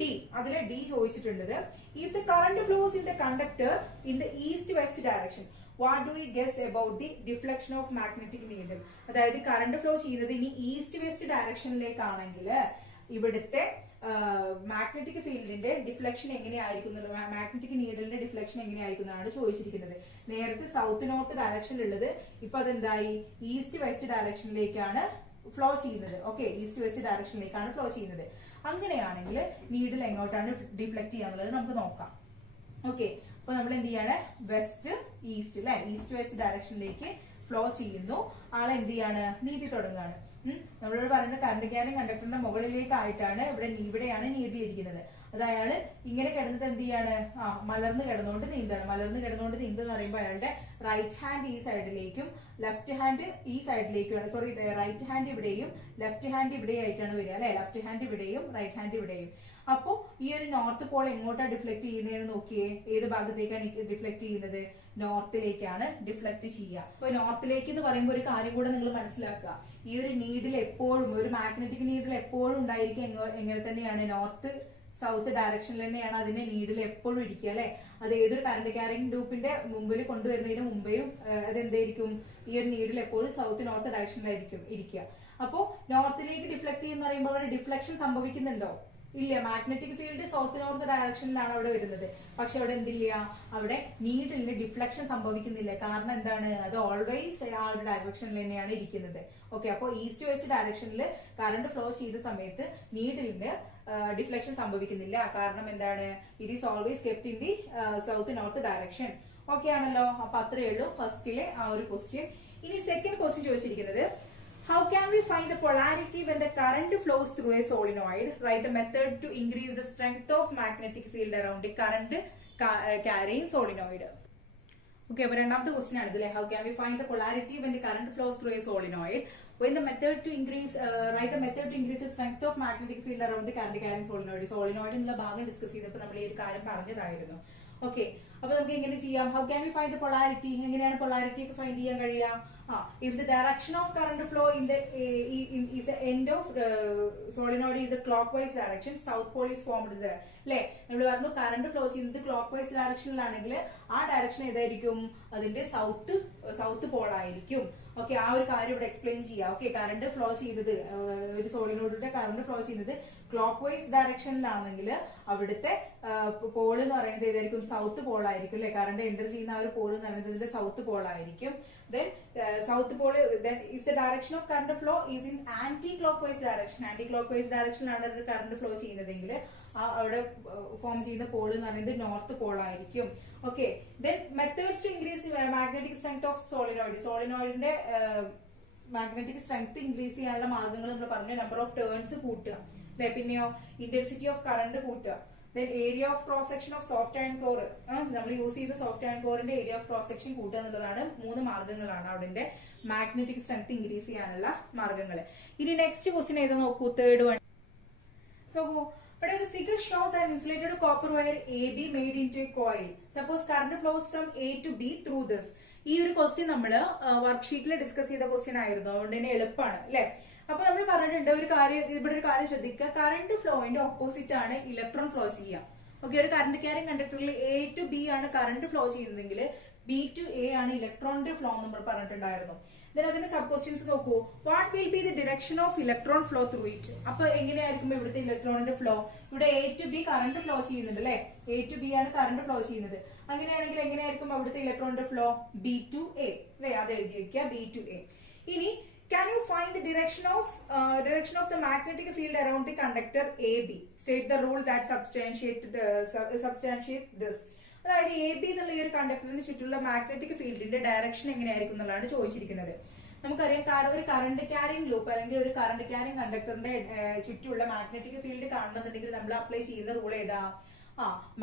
ഡി, അതിലെ ഡി ചോദിച്ചിട്ടുള്ളത്, if the current flows in the conductor in the east west direction what do you guess about the deflection of magnetic needle? അതായത് കറന്റ് ഫ്ലോ ചെയ്യുന്നത് ഇനി ഈസ്റ്റ് വെസ്റ്റ് ഡയറക്ഷനിലേക്കാണെങ്കിൽ ഇവിടുത്തെ magnetic ഫീൽഡിന്റെ ഡിഫ്ലക്ഷൻ എങ്ങനെയായിരിക്കും, മാഗ്നറ്റിക് നീഡിലിന്റെ ഡിഫ്ലക്ഷൻ എങ്ങനെയായിരിക്കും എന്നാണ് ചോദിച്ചിരിക്കുന്നത്. നേരത്തെ സൗത്ത് നോർത്ത് ഡയറക്ഷനിലുള്ളത് ഇപ്പൊ അതെന്തായി? ഈസ്റ്റ് വെസ്റ്റ് ഡയറക്ഷനിലേക്കാണ് ഫ്ലോ ചെയ്യുന്നത്. ഓക്കെ, ഈസ്റ്റ് വെസ്റ്റ് ഡയറക്ഷനിലേക്കാണ് ഫ്ലോ ചെയ്യുന്നത്. അങ്ങനെയാണെങ്കിൽ നീഡിൽ എങ്ങോട്ടാണ് ഡിഫ്ലക്ട് ചെയ്യാന്നുള്ളത് നമുക്ക് നോക്കാം. ഓക്കെ, അപ്പൊ നമ്മൾ എന്ത് ചെയ്യാണ്? വെസ്റ്റ് ഈസ്റ്റ് അല്ലെ, ഈസ്റ്റ് വെസ്റ്റ് ഡയറക്ഷനിലേക്ക് ഫ്ലോ ചെയ്യുന്നു. ആളെ എന്ത് ചെയ്യാണ്? നീന്തി തുടങ്ങുകയാണ്. നമ്മളോട് പറയുന്ന കറണ്ട് ക്യാരിങ് കണ്ടക്ടറിന്റെ മുകളിലേക്കായിട്ടാണ് ഇവിടെയാണ് നീട്ടിയിരിക്കുന്നത്. അത് അയാള് ഇങ്ങനെ കിടന്നിട്ട് എന്ത് ചെയ്യാണ്? മലർന്ന് കിടന്നുകൊണ്ട് നീന്താണ്. മലർന്ന് കിടന്നുകൊണ്ട് നീന്തെന്ന് പറയുമ്പോൾ അയാളുടെ റൈറ്റ് ഹാൻഡ് ഈ സൈഡിലേക്കും ലെഫ്റ്റ് ഹാൻഡ് ഈ സൈഡിലേക്കുമാണ്. സോറി, റൈറ്റ് ഹാൻഡ് ഇവിടെയും ലെഫ്റ്റ് ഹാൻഡ് ഇവിടെയായിട്ടാണ് വരിക അല്ലെ. ലെഫ്റ്റ് ഹാൻഡ് ഇവിടെയും റൈറ്റ് ഹാൻഡ് ഇവിടെയും. അപ്പോ ഈ ഒരു നോർത്ത് പോൾ എങ്ങോട്ടാണ് ഡിഫ്ലക്ട് ചെയ്യുന്നതെന്ന് നോക്കിയേ. ഏത് ഭാഗത്തേക്കാണ് ഡിഫ്ലക്ട് ചെയ്യുന്നത്? നോർത്തിലേക്കാണ് ഡിഫ്ലക്ട് ചെയ്യുക. അപ്പൊ നോർത്തിലേക്ക് എന്ന് പറയുമ്പോൾ ഒരു കാര്യം കൂടെ നിങ്ങൾ മനസ്സിലാക്കുക. ഈ ഒരു നീഡിൽ എപ്പോഴും, ഒരു മാഗ്നറ്റിക് നീഡിൽ എപ്പോഴും ഉണ്ടായിരിക്കുക എങ്ങനെ തന്നെയാണ്? നോർത്ത് സൗത്ത് ഡയറക്ഷനിൽ തന്നെയാണ് അതിന്റെ നീഡിൽ എപ്പോഴും ഇരിക്കുക അല്ലെ. അത് ഏതൊരു കറണ്ട് ക്യാരിങ് ലൂപ്പിന്റെ മുമ്പിൽ കൊണ്ടുവരുന്നതിന് മുമ്പേയും അതെന്തായിരിക്കും? ഈ ഒരു നീഡിൽ എപ്പോഴും സൗത്ത് നോർത്ത് ഡയറക്ഷനിലായിരിക്കും ഇരിക്കുക. അപ്പോ നോർത്തിലേക്ക് ഡിഫ്ലക്ട് ചെയ്യുന്ന പറയുമ്പോൾ അവിടെ ഡിഫ്ലക്ഷൻ സംഭവിക്കുന്നുണ്ടോ? ഇല്ല. മാഗ്നറ്റിക് ഫീൽഡ് സൗത്ത് നോർത്ത് ഡയറക്ഷനിലാണ് അവിടെ വരുന്നത്. പക്ഷെ അവിടെ എന്തില്ല? അവിടെ നീഡിലിന് ഡിഫ്ലക്ഷൻ സംഭവിക്കുന്നില്ല. കാരണം എന്താണ്? അത് ഓൾവേസ് ആ ഒരു ഡയറക്ഷനിൽ തന്നെയാണ് ഇരിക്കുന്നത്. ഓക്കെ, അപ്പോൾ ഈസ്റ്റ് വെസ്റ്റ് ഡയറക്ഷനിൽ കറണ്ട് ഫ്ലോ ചെയ്ത സമയത്ത് നീഡിലിന് ഡിഫ്ലക്ഷൻ സംഭവിക്കുന്നില്ല. കാരണം എന്താണ്? It is always kept in the south north direction. Okay ആണല്ലോ. അപ്പൊ അത്രയേ ഉള്ളൂ ഫസ്റ്റിലെ ആ ഒരു ക്വസ്റ്റ്യൻ. ഇനി സെക്കൻഡ് ക്വസ്റ്റ്യൻ ചോദിച്ചിരിക്കുന്നത്, how can we find the polarity when the current flows through a solenoid? Write the method to increase the strength of magnetic field around the current carrying solenoid. Okay, but another question is how can we find the polarity when the current flows through a solenoid? When the method to increase, write the method to increase the strength of magnetic field around the current carrying solenoid. Solenoid in the ഭാഗം discuss ചെയ്തപ്പോൾ നമ്മൾ ഈ ഒരു കാര്യം പറഞ്ഞതായിരുന്നു. Okay, അപ്പൊ നമുക്ക് എങ്ങനെ ചെയ്യാം? How can we find the polarity? എങ്ങനെയാണ് polarity ഒക്കെ ഫൈൻഡ് ചെയ്യാൻ കഴിയുക? If the direction of current flow in the is the end of solenoid is the clockwise direction, south pole is formed there. അല്ലെ, നമ്മൾ പറഞ്ഞു കറണ്ട് ഫ്ലോ ചെയ്യുന്നത് clock vice ഡയറക്ഷനിലാണെങ്കിൽ ആ direction ഏതായിരിക്കും? അതിന്റെ സൗത്ത് പോൾ ആയിരിക്കും. ഓക്കെ, ആ ഒരു കാര്യം ഇവിടെ എക്സ്പ്ലെയിൻ ചെയ്യാം. ഓക്കെ, കറണ്ട് ഫ്ലോ ചെയ്യുന്നത് ഒരു സോളിനോഡിന്റെ കറണ്ട് ഫ്ലോ ചെയ്യുന്നത് ക്ലോക്ക് വൈസ് ഡയറക്ഷനിലാണെങ്കിൽ അവിടുത്തെ പോൾ എന്ന് പറയുന്നത് ഏതായിരിക്കും? സൗത്ത് പോൾ ആയിരിക്കും. അല്ലെ, കറണ്ട് എൻ്റർ ചെയ്യുന്ന ആ ഒരു പോൾ എന്ന് പറയുന്നത് ഇതിന്റെ സൗത്ത് പോൾ ആയിരിക്കും. Then south pole, then if the direction of current flow is in anti-clockwise direction ആണ് കറണ്ട് ഫ്ലോ ചെയ്യുന്നതെങ്കിൽ അവിടെ ഫോം ചെയ്യുന്ന പോൾ എന്ന് പറയുന്നത് നോർത്ത് പോൾ ആയിരിക്കും. Okay, then methods to increase magnetic strength of solenoid. സോളിനോയിഡിന്റെ magnetic strength increase ചെയ്യാനുള്ള മാർഗങ്ങൾ നമ്മൾ പറഞ്ഞു. നമ്പർ ഓഫ് ടേൺസ് കൂട്ടുക, പിന്നെയോ ഇന്റൻസിറ്റി ഓഫ് കറണ്ട് കൂട്ടുക. Then area of cross section of soft iron core, നമ്മൾ യൂസ് ചെയ്ത സോഫ്റ്റ് അയൺ കോറിന്റെ ഏരിയ ഓഫ് ക്രോസ് സെക്ഷൻ കൂട്ടുക എന്നുള്ളതാണ് 3 മാർഗങ്ങളാണ് അവിടെ മാഗ്നറ്റിക് സ്ട്രെങ്ത് ഇൻക്രീസ് ചെയ്യാനുള്ള മാർഗങ്ങൾ. ഇനി നെക്സ്റ്റ് ക്വസ്റ്റ്യൻ ഏതാ നോക്കൂ, തേർഡ് വൺ നോക്കൂ. But the figure shows an insulated copper wire AB made into a coil. Suppose current flows from A to B through this. ഈ ഒരു ക്വസ്റ്റ്യൻ നമ്മൾ വർക്ക്ഷീറ്റിൽ ഡിസ്കസ് ചെയ്ത ക്വസ്റ്റ്യൻ ആയിരുന്നു, അതുകൊണ്ട് തന്നെ എളുപ്പമാണ് അല്ലെ. അപ്പൊ നമ്മൾ പറഞ്ഞിട്ടുണ്ട് ഇവിടെ ഒരു കാര്യം ശ്രദ്ധിക്കുക, കറണ്ട് ഫ്ലോയിന്റെ ഓപ്പോസിറ്റ് ആണ് ഇലക്ട്രോൺ ഫ്ലോ ചെയ്യുക. ഓക്കെ, ഒരു കറണ്ട് ക്യാരിങ് കണ്ടക്ടറിൽ A to B ആണ് കറണ്ട് ഫ്ലോ ചെയ്യുന്നതെങ്കിൽ B to A ആണ് ഇലക്ട്രോണിന്റെ ഫ്ലോ നമ്മൾ പറഞ്ഞിട്ടുണ്ടായിരുന്നു. then അതിന്റെ സബ് ക്വസ്റ്റ്യൻസ് നോക്കൂ. What will be the direction of electron flow through it? അപ്പൊ എങ്ങനെയായിരിക്കും ഇവിടുത്തെ ഇലക്ട്രോണിന്റെ ഫ്ലോ? ഇവിടെ A to B current flow ചെയ്യുന്നുണ്ട് അല്ലെ, A to B ആണ് കറണ്ട് ഫ്ലോ ചെയ്യുന്നത്. അങ്ങനെയാണെങ്കിൽ എങ്ങനെയായിരിക്കും അവിടുത്തെ ഇലക്ട്രോണിന്റെ ഫ്ലോ? B to A അല്ലെ, അത് എഴുതി വെക്കുക, B to A. ഇനി can you find the direction of the magnetic field around the conductor AB? State the rule that substantiate this. അതായത് എ ബി എന്നുള്ള ഈ ഒരു കണ്ടക്ടറിന് ചുറ്റുള്ള മാഗ്നറ്റിക് ഫീൽഡിന്റെ ഡയറക്ഷൻ എങ്ങനെയായിരിക്കും എന്നുള്ളതാണ് ചോദിച്ചിരിക്കുന്നത്. നമുക്കറിയാം, ഒരു കറണ്ട് ക്യാരിങ് ലൂപ്പ് അല്ലെങ്കിൽ ഒരു കറണ്ട് ക്യാരിങ് കണ്ടക്ടറിന്റെ ചുറ്റുള്ള മാഗ്നറ്റിക് ഫീൽഡ് കാണണമെന്നുണ്ടെങ്കിൽ നമ്മൾ അപ്ലൈ ചെയ്യുന്ന റൂൾ ഏതാ?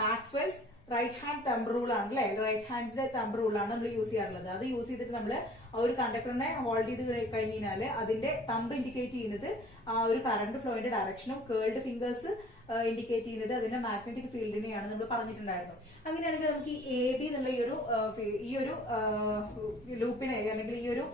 Maxwell's right hand thumb rule ആണ് അല്ലെ. റൈറ്റ് ഹാൻഡിന്റെ തമ്പ് റൂൾ ആണ് നമ്മൾ യൂസ് ചെയ്യാറുള്ളത്. അത് യൂസ് ചെയ്തിട്ട് നമ്മൾ ആ ഒരു കണ്ടക്ടറിനെ ഹോൾഡ് ചെയ്ത് കഴിഞ്ഞാൽ അതിന്റെ തമ്പ് ഇൻഡിക്കേറ്റ് ചെയ്യുന്നത് ആ ഒരു കറണ്ട് ഫ്ലോയുടെ ഡയറക്ഷനും കേൾഡ് ഫിംഗേഴ്സ് ഇൻഡിക്കേറ്റ് ചെയ്യുന്നത് അതിന്റെ മാഗ്നറ്റിക് ഫീൽഡിനെയാണ് നമ്മൾ പറഞ്ഞിട്ടുണ്ടായിരുന്നു. അങ്ങനെയാണെങ്കിൽ നമുക്ക് ഈ എ ബി എന്നുള്ള ഈ ഒരു ലൂപ്പിനെ അല്ലെങ്കിൽ ഈ ഒരു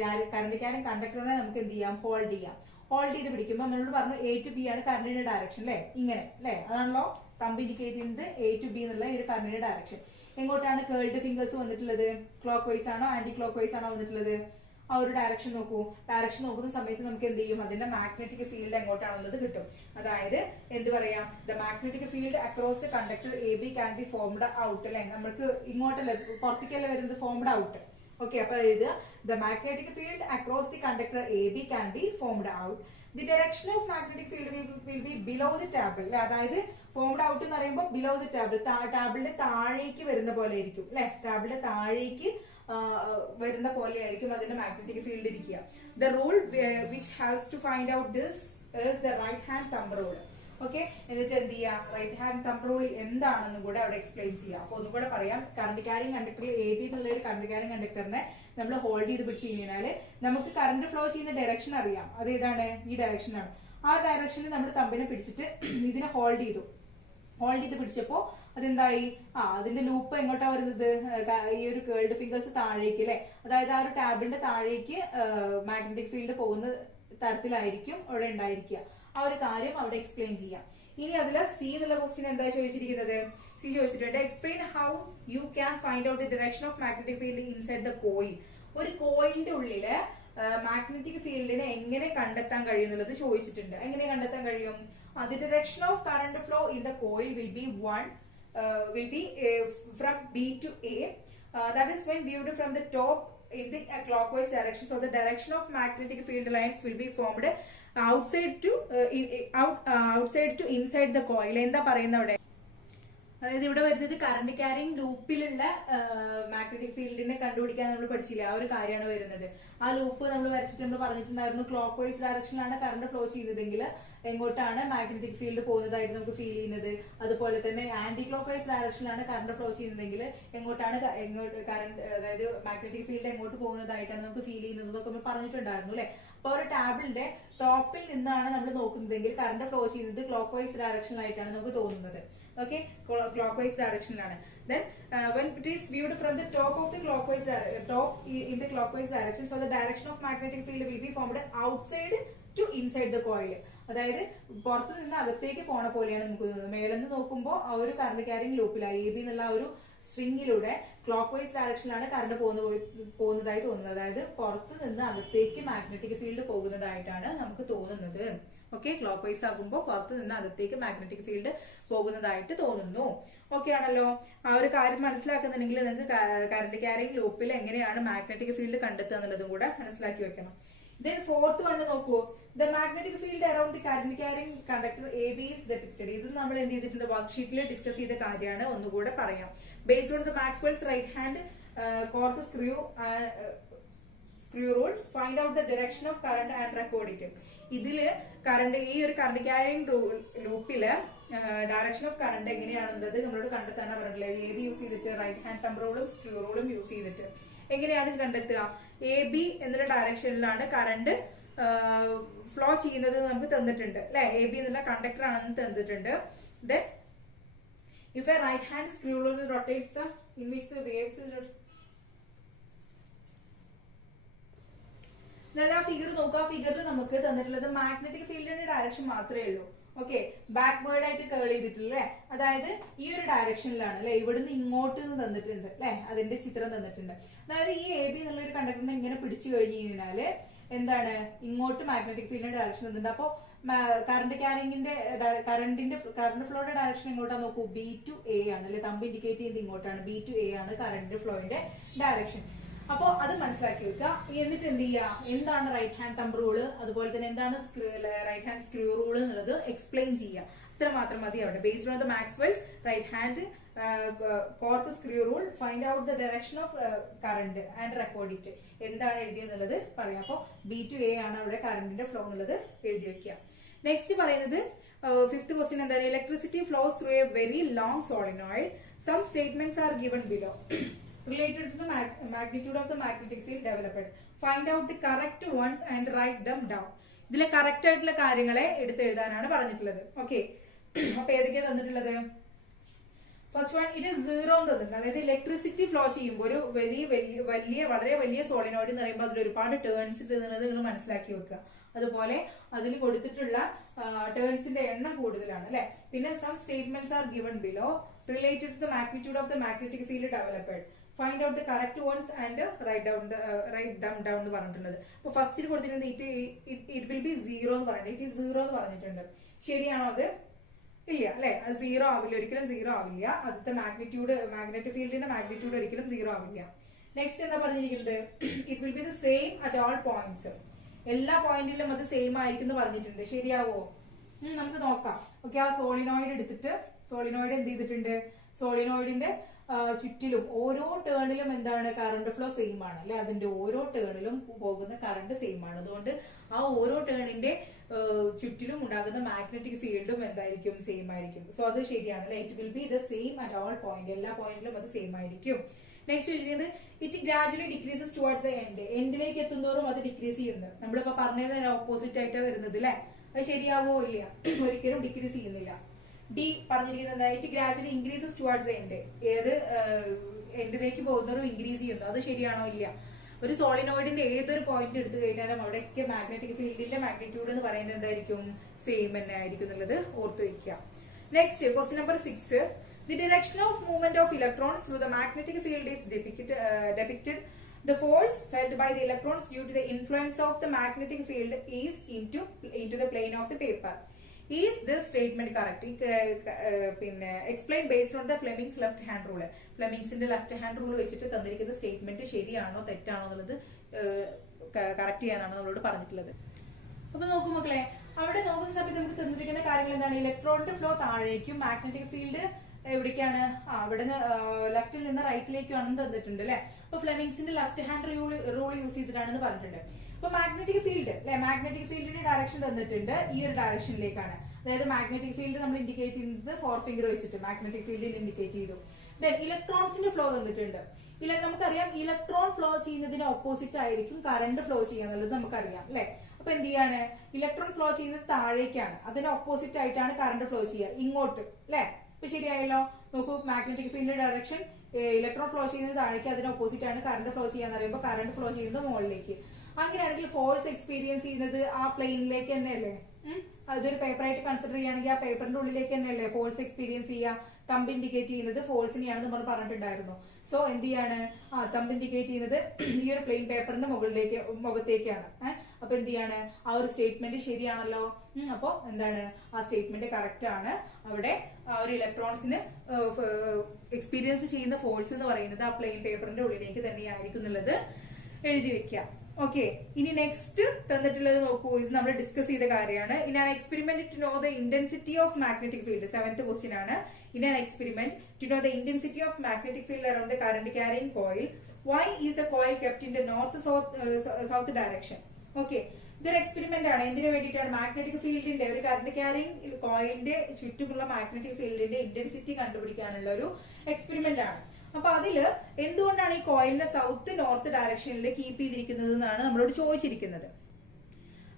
കറണ്ട് ക്യാരിങ് കണ്ടക്ടറിനെ നമുക്ക് എന്ത് ചെയ്യാം? ഹോൾഡ് ചെയ്യാം. ഹോൾഡ് ചെയ്ത് പിടിക്കുമ്പോൾ നമ്മളോട് പറഞ്ഞു A to B ആണ് കറണ്ടിന്റെ ഡയറക്ഷൻ അല്ലെ, ഇങ്ങനെ അല്ലെ, അതാണല്ലോ തമ്പ് ഇൻഡിക്കേറ്റ് ചെയ്യുന്നത് A to B എന്നുള്ള ഈ ഒരു കറണ്ടിന്റെ ഡയറക്ഷൻ. എങ്ങോട്ടാണ് കേൾഡ് ഫിംഗേഴ്സ് വന്നിട്ടുള്ളത്? ക്ലോക്ക് വൈസ് ആണോ ആന്റി ക്ലോക്ക് വൈസ് ആണോ വന്നിട്ടുള്ളത്? ആ ഒരു ഡയറക്ഷൻ നോക്കൂ. ഡയറക്ഷൻ നോക്കുന്ന സമയത്ത് നമുക്ക് എന്ത് ചെയ്യും? അതിന്റെ മാഗ്നറ്റിക് ഫീൽഡ് എങ്ങോട്ടാണെന്നത് കിട്ടും. അതായത് എന്ത് പറയാം? The magnetic field across the conductor A B can be formed out അല്ലെ, നമുക്ക് ഇങ്ങോട്ടല്ലേ പുറത്തേക്കല്ലേ വരുന്നത്? Formed out. ഓക്കെ, അപ്പൊ എഴുതുക, the magnetic field across the conductor A B can be formed out. The direction of magnetic field will be below the table അല്ലെ, അതായത് formed out എന്ന് പറയുമ്പോൾ below the table, ടാബിളിന്റെ താഴേക്ക് വരുന്ന പോലെ ആയിരിക്കും അല്ലെ, ടാബിളിന്റെ താഴേക്ക് വരുന്ന പോലെ ആയിരിക്കും അതിന്റെ മാഗ്നറ്റിക് ഫീൽഡ് ഇരിക്കുക. The rule which helps to find out this is the right hand thumb rule. Okay, എന്നിട്ട് എന്ത് ചെയ്യാം? റൈറ്റ് ഹാൻഡ് തമ്പ് റൂൾ എന്താണെന്നും കൂടെ അവിടെ എക്സ്പ്ലെയിൻ ചെയ്യാം. അപ്പൊ ഒന്നും കൂടെ പറയാം. കറണ്ട് ക്യാരിങ് കണ്ടക്ടറിൽ എ ബി എന്നുള്ള ഒരു കറണ്ട് ക്യാരിങ് കണ്ടക്ടറിനെ നമ്മൾ ഹോൾഡ് ചെയ്ത് പിടിച്ചു കഴിഞ്ഞാൽ നമുക്ക് കറണ്ട് ഫ്ലോ ചെയ്യുന്ന ഡയറക്ഷൻ അറിയാം. അത് ഏതാണ്? ഈ ഡയറക്ഷനാണ്. ആ ഡയറക്ഷനിൽ നമ്മൾ തമ്പിനെ പിടിച്ചിട്ട് ഇതിനെ ഹോൾഡ് ചെയ്ത് പിടിച്ചപ്പോ അതെന്തായി? അതിന്റെ ലൂപ്പ് എങ്ങോട്ടാ വരുന്നത്? ഈ ഒരു കേൾഡ് ഫിംഗേഴ്സ് താഴേക്ക് അല്ലെ, അതായത് ആ ഒരു ടാബിന്റെ താഴേക്ക് മാഗ്നറ്റിക് ഫീൽഡ് പോകുന്ന തരത്തിലായിരിക്കും അവിടെ ഉണ്ടായിരിക്കുക. ആ ഒരു കാര്യം അവിടെ എക്സ്പ്ലെയിൻ ചെയ്യാം. ഇനി അതിൽ സി എന്നുള്ള ക്വസ്റ്റ്യൻ എന്താ ചോദിച്ചിരിക്കുന്നത്? സി ചോദിച്ചിട്ടുണ്ട്, explain how you can find out the direction of magnetic field inside the coil. ഒരു കോയിലിന്റെ ഉള്ളില് മാഗ്നറ്റിക് ഫീൽഡിനെ എങ്ങനെ കണ്ടെത്താൻ കഴിയും എന്നുള്ളത് ചോദിച്ചിട്ടുണ്ട്. എങ്ങനെ കണ്ടെത്താൻ കഴിയും? The direction of current flow in the coil will be from B to A. That is when viewed from the top in the clockwise direction. So the direction of magnetic field lines will be formed outside to inside the coil. എന്താ പറയുന്നത് അവിടെ? അതായത് ഇവിടെ വരുന്നത് current carrying ലൂപ്പിലുള്ള magnetic ഫീൽഡിനെ കണ്ടുപിടിക്കാൻ നമ്മൾ പഠിച്ചില്ല, ആ ഒരു കാര്യമാണ് വരുന്നത്. ആ ലൂപ്പ് നമ്മൾ വരച്ചിട്ട് നമ്മൾ പറഞ്ഞിട്ടുണ്ടായിരുന്നു ക്ലോക്ക് വൈസ് ഡയറക്ഷനിലാണ് കറണ്ട് ഫ്ലോ ചെയ്യുന്നതെങ്കിൽ എങ്ങോട്ടാണ് മാഗ്നറ്റിക് ഫീൽഡ് പോകുന്നതായിട്ട് നമുക്ക് ഫീൽ ചെയ്യുന്നത്. അതുപോലെ തന്നെ ആന്റി ക്ലോക്ക് വൈസ് ഡയറക്ഷനിലാണ് കറണ്ട് ഫ്ലോ ചെയ്യുന്നതെങ്കിൽ എങ്ങോട്ടാണ് കറണ്ട്, അതായത് മാഗ്നറ്റിക് ഫീൽഡ് എങ്ങോട്ട് പോകുന്നതായിട്ടാണ് നമുക്ക് ഫീൽ ചെയ്യുന്നത് എന്നൊക്കെ നമ്മൾ പറഞ്ഞിട്ടുണ്ടായിരുന്നു അല്ലെ. അപ്പൊ ഒരു ടാബിളിന്റെ ടോപ്പിൽ നിന്നാണ് നമ്മൾ നോക്കുന്നതെങ്കിൽ കറണ്ട് ഫ്ലോ ചെയ്യുന്നത് ക്ലോക്ക് വൈസ് ഡയറക്ഷനിലായിട്ടാണ് നമുക്ക് തോന്നുന്നത്. Okay, clockwise direction. Then when it is viewed from the top of the clockwise in the clockwise direction, so the direction of magnetic field will be formed outside to inside the coil. അതായത് പുറത്തു നിന്ന് അകത്തേക്ക് പോണ പോലെയാണ് നമുക്ക് തോന്നുന്നത്. മേലെന്ന് നോക്കുമ്പോൾ ആ ഒരു കറണ്ട് ക്യാരിങ് ലൂപ്പിൽ AB എന്നുള്ള ഒരു സ്ട്രിങ്ങിലൂടെ ക്ലോക്ക് വൈസ് ഡയറക്ഷനിലാണ് കറണ്ട് പോകുന്നതായി തോന്നുന്നത്. അതായത് പുറത്തു നിന്ന് അകത്തേക്ക് മാഗ്നറ്റിക് ഫീൽഡ് പോകുന്നതായിട്ടാണ് നമുക്ക് തോന്നുന്നത്. ഓക്കെ, ക്ലോക്ക് വൈസ് ആകുമ്പോൾ പുറത്തു നിന്ന് അകത്തേക്ക് മാഗ്നറ്റിക് ഫീൽഡ് പോകുന്നതായിട്ട് തോന്നുന്നു. ഓക്കെ ആണല്ലോ. ആ ഒരു കാര്യം മനസ്സിലാക്കുന്നുണ്ടെങ്കിൽ നിങ്ങൾക്ക് കറണ്ട് ക്യാരിങ് ലൂപ്പിൽ എങ്ങനെയാണ് മാഗ്നറ്റിക് ഫീൽഡ് കണ്ടെത്തുക എന്നുള്ളതും കൂടെ മനസ്സിലാക്കി വെക്കണം. Then fourth one നോക്കൂ, the magnetic field around the current carrying conductor AB is depicted. ഇത് നമ്മൾ എന്ത് ചെയ്തിട്ടുണ്ട്, വർക്ക്ഷീറ്റിൽ ഡിസ്കസ് ചെയ്ത കാര്യമാണ്, ഒന്നുകൂടെ പറയാം. Based on the Maxwell's right hand cork screw rule, find out the direction of current and record it. ഇതില് കറണ്ട്, ഈ ഒരു കറണ്ട് ക്യാരിങ് ലൂപ്പില് ഡയറക്ഷൻ ഓഫ് കറണ്ട് എങ്ങനെയാണെന്നത് നമ്മളോട് കണ്ടെത്താനാണ് പറഞ്ഞിട്ടുള്ളത്. ഏത് യൂസ് ചെയ്തിട്ട്, റൈറ്റ് ഹാൻഡ് തമ്പ് റൂളും സ്ക്രൂ റൂളും യൂസ് ചെയ്തിട്ട് എങ്ങനെയാണ് കണ്ടെത്തുക. AB എന്നുള്ള ഡയറക്ഷനിലാണ് കറണ്ട് ഫ്ലോ ചെയ്യുന്നത് നമുക്ക് തന്നിട്ടുണ്ട് അല്ലെ. AB എന്നുള്ള കണ്ടക്ടർ ആണെന്ന് തന്നിട്ടുണ്ട്. Then if a right hand screw rule rotates the in which the waves is ആ ഫിഗർ നോക്കുക. ആ ഫിഗറിൽ നമുക്ക് തന്നിട്ടുള്ളത് മാഗ്നറ്റിക് ഫീൽഡിന്റെ ഡയറക്ഷൻ മാത്രമേ ഉള്ളൂ. ഓക്കെ, ബാക്ക്വേർഡ് ആയിട്ട് കേൾ ചെയ്തിട്ടില്ലേ, അതായത് ഈ ഒരു ഡയറക്ഷനിലാണ് അല്ലെ. ഇവിടുന്ന് ഇങ്ങോട്ട് തന്നിട്ടുണ്ട് അല്ലെ, അതിന്റെ ചിത്രം തന്നിട്ടുണ്ട്. അതായത് ഈ AB എന്നുള്ള ഒരു കണ്ടക്ടറിനെ ഇങ്ങനെ പിടിച്ചു കഴിഞ്ഞു കഴിഞ്ഞാല് എന്താണ്, ഇങ്ങോട്ട് മാഗ്നറ്റിക് ഫീൽഡിന്റെ ഡയറക്ഷൻ തന്നിട്ടുണ്ട്. അപ്പൊ കറണ്ട് ക്യാരിങ്ങിന്റെ കറണ്ട് ഫ്ലോയുടെ ഡയറക്ഷൻ എങ്ങോട്ടാണ് നോക്കൂ, B to A ആണ് അല്ലെ. തമ്പ് ഇൻഡിക്കേറ്റ് ചെയ്യുന്നത് ഇങ്ങോട്ടാണ്. B to A ആണ് കറണ്ട് ഫ്ലോയുടെ ഡയറക്ഷൻ. അപ്പോ അത് മനസ്സിലാക്കി വെക്കുക. എന്നിട്ട് എന്ത് ചെയ്യുക, എന്താണ് റൈറ്റ് ഹാൻഡ് തമ്പ് റൂള്, അതുപോലെ തന്നെ എന്താണ് റൈറ്റ് ഹാൻഡ് സ്ക്രൂ റൂള് എന്നുള്ളത് എക്സ്പ്ലെയിൻ ചെയ്യുക. അത്ര മാത്രം മതി അവിടെ. Based on the Maxwell's right hand corkscrew rule, find out the direction of current and record it. എന്താണ് എഴുതിയെന്നുള്ളത് പറയാം. അപ്പോൾ B to A ആണ് അവിടെ കറണ്ടിന്റെ ഫ്ലോ എന്നുള്ളത് എഴുതി വെക്കുക. നെക്സ്റ്റ് പറയുന്നത് ഫിഫ്ത് ക്വസ്റ്റ്യൻ എന്താണ്, electricity flows through a very long solenoid. Some statements are given below related to the magnitude of the magnetic field developed. Find out the correct ones and write them down. ഇതിലെ correct ആയിട്ടുള്ള കാര്യങ്ങളെ എടുത്തെഴുതാനാണ് പറഞ്ഞിട്ടുള്ളത്. Okay, അപ്പൊ ഏതൊക്കെയാണ് തന്നിട്ടുള്ളത്? First one, ഇത് zero എന്ന് തന്നിട്ടുണ്ട്. അതായത് ഇലക്ട്രിസിറ്റി ഫ്ലോ ചെയ്യുമ്പോൾ ഒരു വളരെ വലിയ സോളിനോയിഡ് എന്ന് പറയുമ്പോൾ അതിൽ ഒരുപാട് ടേൺസ് എന്നുള്ളത് നിങ്ങൾ മനസ്സിലാക്കി വെക്കുക. അതുപോലെ അതിൽ കൊടുത്തിട്ടുള്ള ടേൺസിന്റെ എണ്ണം കൂടുതലാണ് അല്ലെ. പിന്നെ some statements are given below related to the magnitude of the magnetic field developed. Find out the correct ones and write them down എന്ന് പറഞ്ഞിട്ടുള്ളത്. അപ്പൊ ഫസ്റ്റിൽ കൊടുത്തിട്ടുണ്ട് ഇറ്റ് വിൽ ബി സീറോ എന്ന് പറഞ്ഞിട്ട്, ഇറ്റ് ഈസ് സീറോ എന്ന് പറഞ്ഞിട്ടുണ്ട്. ശരിയാണോ അത്? ഇല്ല അല്ലെ, അത് സീറോ ആവില്ല, ഒരിക്കലും സീറോ ആവില്ല. ആദ്യത്തെ മാഗ്നറ്റിക് ഫീൽഡിന്റെ മാഗ്നിറ്റ്യൂഡ് ഒരിക്കലും സീറോ ആവില്ല. നെക്സ്റ്റ് എന്താ പറഞ്ഞിരിക്കുന്നത്, it will be the same at all points. എല്ലാ പോയിന്റിലും അത് സെയിം ആയിരിക്കും എന്ന് പറഞ്ഞിട്ടുണ്ട്. ശരിയാവോ? നമുക്ക് നോക്കാം. ഓക്കെ, ആ സോളിനോയിഡ് എടുത്തിട്ട്, സോളിനോയിഡ് എന്ത് ചെയ്തിട്ടുണ്ട്, സോളിനോയിഡിന്റെ ചുറ്റിലും ഓരോ ടേണിലും എന്താണ്, കറണ്ട് ഫ്ലോ സെയിം ആണ് അല്ലെ. അതിന്റെ ഓരോ ടേണിലും പോകുന്ന കറണ്ട് സെയിം ആണ്. അതുകൊണ്ട് ആ ഓരോ ടേണിന്റെ ചുറ്റിലും ഉണ്ടാകുന്ന മാഗ്നറ്റിക് ഫീൽഡും എന്തായിരിക്കും, സെയിം ആയിരിക്കും. സോ അത് ശരിയാണ് അല്ലെ. It will be the same at all point. എല്ലാ പോയിന്റിലും അത് സെയിം ആയിരിക്കും. നെക്സ്റ്റ് ചോദിക്കുന്നത്, it gradually decreases towards the end. എൻഡിലേക്ക് എത്തുന്നതോറും അത് ഡിക്രീസ് ചെയ്യുന്നത്. നമ്മളിപ്പോ പറഞ്ഞത് ഓപ്പോസിറ്റ് ആയിട്ടാണ് വരുന്നത് അല്ലെ. അത് ശരിയാവോ? ഇല്ല, ഒരിക്കലും ഡിക്രീസ് ചെയ്യുന്നില്ല. ഡി പറഞ്ഞിരിക്കുന്നത് it gradually increases towards the end. ഏത് എൻഡിലേക്ക് പോകുന്നവരും ഇൻക്രീസ് ചെയ്യുന്നു. അത് ശരിയാണോ? ഇല്ല. ഒരു സോളിനോയിഡിന്റെ ഏതൊരു പോയിന്റ് എടുത്തു കഴിഞ്ഞാലും അവിടെയൊക്കെ മാഗ്നറ്റിക് ഫീൽഡിന്റെ മാഗ്നിറ്റ്യൂഡ് എന്ന് പറയുന്നത് എന്തായിരിക്കും, സെയിം തന്നെ ആയിരിക്കും എന്നുള്ളത് ഓർത്ത് വെക്കുക. Next question number 6, the direction of movement of electrons through the magnetic field is depicted. The force felt by the electrons due to the influence of the magnetic field is into the plane of the paper. Is this statement correct? പിന്നെ explain based on the Fleming's left hand rule. ഫ്ലെമിങ്സിന്റെ left hand rule വെച്ചിട്ട് തന്നിരിക്കുന്ന statement ശരിയാണോ തെറ്റാണോ എന്നുള്ളത് correct ചെയ്യാനാണ് നമ്മളോട് പറഞ്ഞിട്ടുള്ളത്. അപ്പൊ നോക്കൂ മക്കളെ, അവിടെ നോക്കുന്ന സമയത്ത് നമുക്ക് തന്നിരിക്കുന്ന കാര്യങ്ങൾ എന്താണ്, ഇലക്ട്രോണിന്റെ ഫ്ലോ താഴേക്കും മാഗ്നറ്റിക് ഫീൽഡ് എവിടേക്കാണ് ഇവിടുന്ന് ലെഫ്റ്റിൽ നിന്ന് റൈറ്റിലേക്കാണെന്ന് തന്നിട്ടുണ്ട് അല്ലെ. അപ്പൊ ഫ്ലെമിങ്സിന്റെ ലെഫ്റ്റ് ഹാൻഡ് റൂൾ യൂസ് ചെയ്തിട്ടാണെന്ന് പറഞ്ഞിട്ടുണ്ട്. അപ്പൊ മാഗ്നറ്റിക് ഫീൽഡ് അല്ലെ, മാഗ്നറ്റിക് ഫീൽഡിന്റെ ഡയറക്ഷൻ തന്നിട്ടുണ്ട് ഈ ഒരു ഡയറക്ഷനിലേക്കാണ്. അതായത് മാഗ്നറ്റിക് ഫീൽഡ് നമ്മൾ ഇൻഡിക്കേറ്റ് ചെയ്യുന്നത് 4 ഫിംഗർ വെച്ചിട്ട് മാഗ്നറ്റിക് ഫീൽഡിൽ ഇൻഡിക്കേറ്റ് ചെയ്തു. ദെൻ ഇലക്ട്രോൺസിന്റെ ഫ്ലോ തന്നിട്ടുണ്ട്. നമുക്കറിയാം ഇലക്ട്രോൺ ഫ്ലോ ചെയ്യുന്നതിന് ഓപ്പോസിറ്റ് ആയിരിക്കും കറണ്ട് ഫ്ലോ ചെയ്യാന്നുള്ളത് നമുക്കറിയാം അല്ലെ. അപ്പൊ എന്ത് ചെയ്യാണ്, ഇലക്ട്രോൺ ഫ്ലോ ചെയ്യുന്നത് താഴേക്കാണ്, അതിന് ഓപ്പോസിറ്റ് ആയിട്ടാണ് കറണ്ട് ഫ്ലോ ചെയ്യുക ഇങ്ങോട്ട് അല്ലെ. അപ്പൊ ശരിയായല്ലോ. നോക്കൂ, magnetic field direction electron flow ചെയ്യുന്നത് താഴേക്ക്, അതിന് ഓപ്പോസിറ്റ് ആണ് കറണ്ട് ഫ്ലോ ചെയ്യാന്ന് പറയുമ്പോൾ കറണ്ട് ഫ്ലോ ചെയ്യുന്നത് മുകളിലേക്ക്. അങ്ങനെയാണെങ്കിൽ ഫോഴ്സ് എക്സ്പീരിയൻസ് ചെയ്യുന്നത് ആ പ്ലെയിനിലേക്ക് തന്നെയല്ലേ. അതൊരു പേപ്പറായിട്ട് കൺസിഡർ ചെയ്യുകയാണെങ്കിൽ ആ പേപ്പറിന്റെ ഉള്ളിലേക്ക് തന്നെയല്ലേ ഫോഴ്സ് എക്സ്പീരിയൻസ് ചെയ്യുക. തമ്പ് ഇൻഡിക്കേറ്റ് ചെയ്യുന്നത് ഫോഴ്സിനെയാണെന്ന് നമ്മൾ പറഞ്ഞിട്ടുണ്ടായിരുന്നു. സോ എന്ത് ചെയ്യാണ്, തമ്പ് ഇൻഡിക്കേറ്റ് ചെയ്യുന്നത് ഈ ഒരു പ്ലെയിൻ പേപ്പറിന്റെ മുഖത്തേക്കാണ്. അപ്പൊ എന്ത് ചെയ്യാണ്, ആ ഒരു സ്റ്റേറ്റ്മെന്റ് ശരിയാണല്ലോ. അപ്പൊ എന്താണ്, ആ സ്റ്റേറ്റ്മെന്റ് കറക്റ്റ് ആണ്. അവിടെ ആ ഒരു ഇലക്ട്രോൺസിന് എക്സ്പീരിയൻസ് ചെയ്യുന്ന ഫോഴ്സ് എന്ന് പറയുന്നത് ആ പ്ലെയിൻ പേപ്പറിന്റെ ഉള്ളിലേക്ക് തന്നെയായിരിക്കും എന്നുള്ളത് എഴുതി വെക്കാം. ഓക്കെ, ഇനി നെക്സ്റ്റ് തന്നിട്ടുള്ളത് നോക്കൂ, ഇത് നമ്മൾ ഡിസ്കസ് ചെയ്ത കാര്യമാണ്. In an experiment to know the intensity of magnetic field, 7th question ആണ്. In an experiment to know the intensity of magnetic field around the current carrying coil, why is the coil kept in the north south direction. Okay, ഇതൊരു experiment ആണ്. എന്തിനു വേണ്ടിയിട്ടാണ്, magnetic ഫീൽഡിന്റെ ഒരു current carrying കോയിലിന്റെ ചുറ്റുമുള്ള magnetic ഫീൽഡിന്റെ intensity കണ്ടുപിടിക്കാനുള്ള ഒരു എക്സ്പെരിമെന്റ് ആണ്. അപ്പൊ അതില് എന്തുകൊണ്ടാണ് ഈ കോയിലിനെ സൗത്ത് നോർത്ത് ഡയറക്ഷനിൽ കീപ്പ് ചെയ്തിരിക്കുന്നത് എന്നാണ് നമ്മളോട് ചോദിച്ചിരിക്കുന്നത്.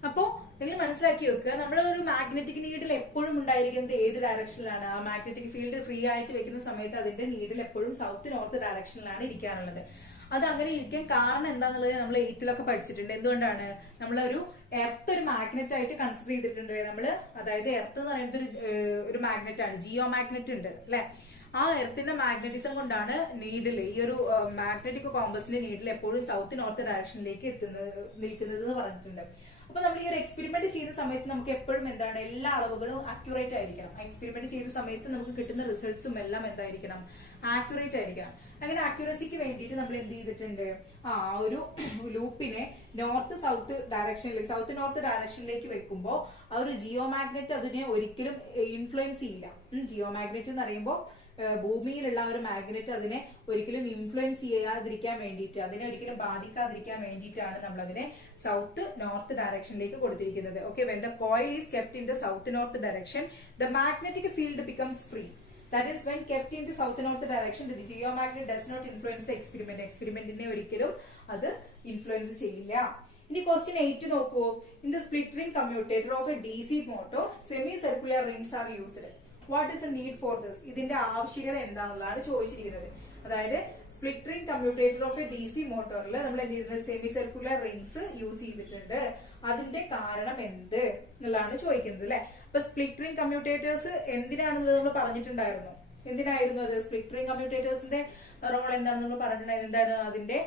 അപ്പോ നിങ്ങൾ മനസ്സിലാക്കി വെക്കുക, നമ്മുടെ ഒരു മാഗ്നറ്റിക് നീഡിൽ എപ്പോഴും ഉണ്ടായിരിക്കുന്നത് ഏത് ഡയറക്ഷനിലാണ്. ആ മാഗ്നറ്റിക് ഫീൽഡ് ഫ്രീ ആയിട്ട് വെക്കുന്ന സമയത്ത് അതിന്റെ നീഡിൽ എപ്പോഴും സൗത്ത് നോർത്ത് ഡയറക്ഷനിലാണ് ഇരിക്കാനുള്ളത്. അത് അങ്ങനെ ഇരിക്കാൻ കാരണം എന്താണെന്നുള്ളത് നമ്മൾ 8th പഠിച്ചിട്ടുണ്ട്. എന്തുകൊണ്ടാണ്, നമ്മളൊരു എർത്ത് ഒരു മാഗ്നറ്റ് ആയിട്ട് കൺസിഡർ ചെയ്തിട്ടുണ്ട് നമ്മള്. അതായത് എർത്ത് എന്ന് പറയുന്നത് ഒരു മാഗ്നറ്റ് ആണ്, ജിയോ മാഗ്നറ്റ് ഉണ്ട് അല്ലെ. ആ എർത്തിന്റെ മാഗ്നറ്റിസം കൊണ്ടാണ് നീഡിൽ, ഈ ഒരു മാഗ്നറ്റിക് കോമ്പസിന്റെ നീഡിൽ എപ്പോഴും സൗത്ത് നോർത്ത് ഡയറക്ഷനിലേക്ക് നിൽക്കുന്നത് എന്ന് പറഞ്ഞിട്ടുണ്ട്. അപ്പൊ നമ്മൾ ഈ ഒരു എക്സ്പെരിമെന്റ് ചെയ്യുന്ന സമയത്ത് നമുക്ക് എപ്പോഴും എന്താണ്, എല്ലാ അളവുകളും അക്യുറേറ്റ് ആയിരിക്കണം. എക്സ്പെരിമെന്റ് ചെയ്യുന്ന സമയത്ത് നമുക്ക് കിട്ടുന്ന റിസൾട്ട്സും എല്ലാം എന്തായിരിക്കണം, ആക്യുറേറ്റ് ആയിരിക്കണം. അങ്ങനെ അക്യുറസിക്ക് വേണ്ടിയിട്ട് നമ്മൾ എന്ത് ചെയ്തിട്ടുണ്ട്, ഒരു ലൂപ്പിനെ നോർത്ത് സൗത്ത് ഡയറക്ഷനിലേക്ക്, സൗത്ത് നോർത്ത് ഡയറക്ഷനിലേക്ക് വെക്കുമ്പോൾ ആ ഒരു ജിയോ മാഗ്നറ്റ് അതിനെ ഒരിക്കലും ഇൻഫ്ലുവൻസ് ചെയ്യില്ല. ജിയോ മാഗ്നറ്റ് എന്ന് പറയുമ്പോൾ ഭൂമിയിലുള്ള ഒരു മാഗ്നറ്റ് അതിനെ ഒരിക്കലും ഇൻഫ്ലുവൻസ് ചെയ്യാതിരിക്കാൻ വേണ്ടിയിട്ട്, അതിനെ ഒരിക്കലും ബാധിക്കാതിരിക്കാൻ വേണ്ടിയിട്ടാണ് നമ്മൾ അതിനെ സൗത്ത് നോർത്ത് ഡയറക്ഷനിലേക്ക് കൊടുത്തിരിക്കുന്നത്. Okay, when the coil is kept in the south north direction, the magnetic field becomes free. That is when kept in the south north direction, the geomagnet does not influence the experiment. എക്സ്പെരിമെന്റിനെ ഒരിക്കലും അത് influence ചെയ്യില്ല. ഇനി question 8 നോക്കൂ. In the split ring commutator of A DC motor, semi circular rings are used. What is A need for this? ഇതിന്റെ ആവശ്യകത എന്താണെന്നുള്ളതാണ് ചോദിച്ചിരിക്കുന്നത്. അതായത് split ring commutator of A DC മോട്ടോറിൽ നമ്മൾ എന്ത് ചെയ്യുന്നത്, സെമി സർക്കുലർ റിംഗ്സ് യൂസ് ചെയ്തിട്ടുണ്ട്. അതിന്റെ കാരണം എന്ത് എന്നുള്ളതാണ് ചോദിക്കുന്നത് അല്ലെ. അപ്പൊ സ്പ്ലിറ്റ് റിംഗ് കമ്മ്യൂട്ടേറ്റേഴ്സ് എന്തിനാണെന്നുള്ളത് നമ്മൾ പറഞ്ഞിട്ടുണ്ടായിരുന്നു. എന്തിനായിരുന്നു അത്? സ്പ്ലിറ്റ് റിംഗ് കമ്മ്യൂട്ടേറ്റേഴ്സിന്റെ റോൾ എന്താണെന്ന് നമ്മൾ പറഞ്ഞിട്ടുണ്ടായിരുന്നു. എന്താണ്, അതിന്റെ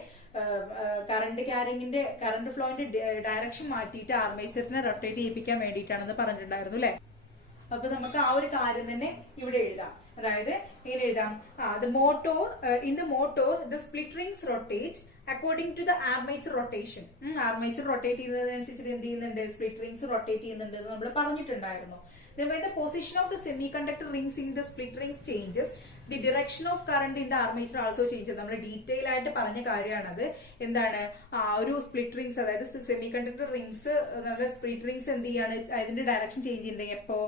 കറണ്ട് ഫ്ലോന്റെ ഡയറക്ഷൻ മാറ്റിയിട്ട് ആർമേച്ചറിനെ റൊട്ടേറ്റ് ചെയ്യിപ്പിക്കാൻ വേണ്ടിയിട്ടാണെന്ന് പറഞ്ഞിട്ടുണ്ടായിരുന്നു അല്ലെ. അപ്പൊ നമുക്ക് ആ ഒരു കാര്യം തന്നെ ഇവിടെ എഴുതാം. അതായത് എങ്ങനെ എഴുതാം, in the motor the split rings rotate according to the armature rotation. Armature rotate ചെയ്യുന്നതിനനുസരിച്ച് എന്ത് ചെയ്യുന്നുണ്ട്, സ്പ്ലിറ്റ് റിംഗ്സ് റൊട്ടേറ്റ് ചെയ്യുന്നുണ്ട് എന്ന് നമ്മൾ പറഞ്ഞിട്ടുണ്ടായിരുന്നു. Then when the position of the semiconductor rings in the split rings changes, the direction of current in the armature also changes. നമ്മൾ detail ആയിട്ട് പറഞ്ഞ കാര്യമാണത്. എന്താണ്, ഒരു സ്പ്ലിറ്റ് റിംഗ്സ്, അതായത് സെമി കണ്ടക്ടർ റിംഗ്സ്, നമ്മുടെ സ്പ്ലിറ്റ് റിംഗ്സ് എന്ത് ചെയ്യാണ്, അതിന്റെ ഡയറക്ഷൻ ചേഞ്ച് ചെയ്യുന്നുണ്ട്. എപ്പോ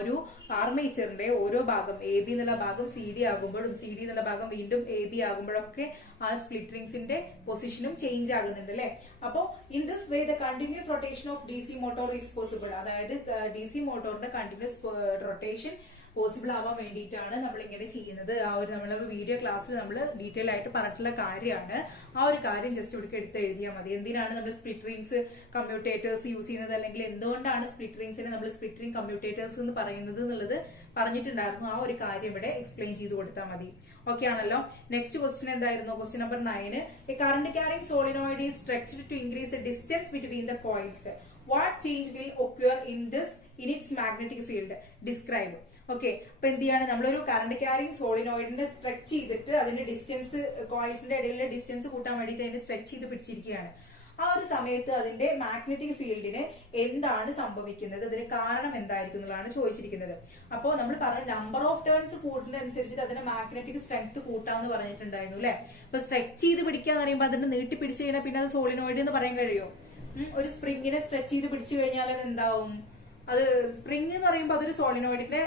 ഒരു ആർമേച്ചറിന്റെ ഓരോ ഭാഗം AB എന്നുള്ള ഭാഗം CD ആകുമ്പോഴും CD എന്നുള്ള ഭാഗം വീണ്ടും AB ആകുമ്പോഴൊക്കെ ആ സ്പ്ലിറ്റ് റിംഗ്സിന്റെ പൊസിഷനും ചേഞ്ച് ആകുന്നുണ്ട് അല്ലെ. അപ്പോ in this way the continuous rotation of DC motor is possible. അതായത് DC മോട്ടോറിന്റെ കണ്ടിന്യൂസ് റൊട്ടേഷൻ പോസിബിൾ ആവാൻ വേണ്ടിയിട്ടാണ് നമ്മൾ ഇങ്ങനെ ചെയ്യുന്നത്. ആ ഒരു നമ്മളെ വീഡിയോ ക്ലാസ്സിൽ നമ്മൾ ഡീറ്റെയിൽ ആയിട്ട് പറഞ്ഞിട്ടുള്ള കാര്യമാണ്. ആ ഒരു കാര്യം ജസ്റ്റ് ഇവിടെ എടുത്ത് എഴുതിയാൽ മതി. എന്തിനാണ് നമ്മൾ സ്പ്ലിറ്റ് റിംഗ്സ് കമ്മ്യൂട്ടേറ്റേഴ്സ് യൂസ് ചെയ്യുന്നത്, അല്ലെങ്കിൽ എന്തുകൊണ്ടാണ് സ്പ്ലിറ്റ് റിംഗ്സിനെ നമ്മൾ സ്പ്ലിറ്റ് റിംഗ് കമ്മ്യൂട്ടേറ്റേഴ്സ് എന്ന് പറയുന്നത് എന്നുള്ളത് പറഞ്ഞിട്ടുണ്ടായിരുന്നു. ആ ഒരു കാര്യം ഇവിടെ എക്സ്പ്ലെയിൻ ചെയ്ത് കൊടുത്താൽ മതി. ഓക്കെ ആണല്ലോ. നെക്സ്റ്റ് ക്വസ്റ്റ്യൻ എന്തായിരുന്നു? Question number 9. A current carrying solenoid is stretched to increase the distance between the coils. What change will occur in its magnetic field? Describe. Okay, അപ്പൊ എന്ത് ചെയ്യാണ്, നമ്മളൊരു കറന്റ് ക്യാരിങ് സോളിനോയിഡിനെ സ്ട്രെച്ച് ചെയ്തിട്ട് അതിന്റെ distance, കോയിൽസിന്റെ ഇടയിലുള്ള distance കൂട്ടാൻ വേണ്ടിയിട്ട് അതിനെ സ്ട്രെച്ച് ചെയ്ത് പിടിച്ചിരിക്കുകയാണ്. ആ ഒരു സമയത്ത് അതിന്റെ മാഗ്നറ്റിക് ഫീൽഡിന് എന്താണ് സംഭവിക്കുന്നത്, അതിന് കാരണം എന്തായിരിക്കും എന്നുള്ളതാണ് ചോദിച്ചിരിക്കുന്നത്. അപ്പോൾ നമ്മൾ പറഞ്ഞ നമ്പർ ഓഫ് ടേൺസ് കൂടുന്നതനുസരിച്ചിട്ട് അതിന്റെ മാഗ്നറ്റിക് സ്ട്രെങ്ത് കൂട്ടാമെന്ന് പറഞ്ഞിട്ടുണ്ടായിരുന്നു അല്ലെ. അപ്പൊ സ്ട്രെച്ച് ചെയ്ത് പിടിക്കാന്ന് പറയുമ്പോൾ അതിന് നീട്ടി പിടിച്ചു കഴിഞ്ഞാൽ പിന്നെ അത് സോളിനോയിഡ് എന്ന് പറയാൻ കഴിയുമോ? ഒരു സ്പ്രിങ്ങിനെ സ്ട്രെച്ച് ചെയ്ത് പിടിച്ചു കഴിഞ്ഞാൽ അത് എന്താവും? അത് സ്പ്രിങ് എന്ന് പറയുമ്പോൾ അതൊരു സോളിനോയിഡിന്റെ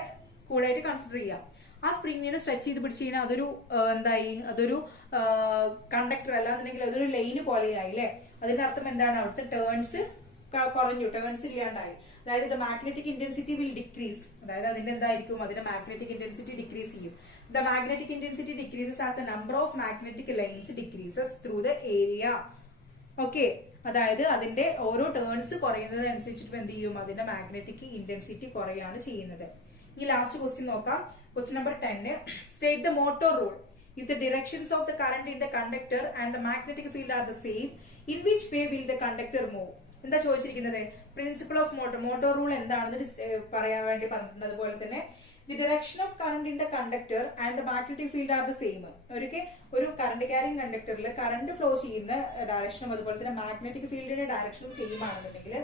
കൂടെ ആയിട്ട് കൺസിഡർ ചെയ്യാം. ആ സ്പ്രിങ്ങിനെ സ്ട്രെച്ച് ചെയ്ത് പിടിച്ചു കഴിഞ്ഞാൽ അതൊരു എന്തായി, അതൊരു കണ്ടക്ടർ അല്ലാന്നുണ്ടെങ്കിൽ അതൊരു ലൈന് പോലെയായി അല്ലെ. അതിന്റെ അർത്ഥം എന്താണ്? അവിടുത്തെ ടേൺസ് കുറഞ്ഞു, ടേൺസ് ഇല്ലാണ്ടായി. അതായത് the magnetic intensity will decrease. അതായത് അതിന്റെ എന്തായിരിക്കും? അതിന്റെ മാഗ്നറ്റിക് ഇന്റൻസിറ്റി ഡിക്രീസ് ചെയ്യും. The magnetic intensity decreases as the number of magnetic lines decreases through the area. Okay, അതായത് അതിന്റെ ഓരോ ടേൺസ് കുറയുന്നതിനനുസരിച്ചിട്ട് എന്ത് ചെയ്യും? അതിന്റെ മാഗ്നറ്റിക് ഇന്റൻസിറ്റി കുറയാണ് ചെയ്യുന്നത്. ഈ ലാസ്റ്റ് ക്വസ്റ്റ്യൻ നോക്കാം. Question number 10. State the motor rule. If the directions of the current in the conductor and the magnetic field are the same, in which way will the conductor move? എന്താ ചോദിച്ചിരിക്കുന്നത്? Principle of motor rule എന്താണെന്ന് പറയാൻ വേണ്ടി പറഞ്ഞിട്ടുണ്ട്. അതുപോലെ തന്നെ the direction of current in the conductor and the magnetic field are the same. ഒരു current carrying കണ്ടക്ടറിൽ current flow ചെയ്യുന്ന ഡയറക്ഷനും അതുപോലെ തന്നെ മാഗ്നറ്റിക് ഫീൽഡിന്റെ ഡയറക്ഷനും സെയിം ആണെന്നുണ്ടെങ്കിൽ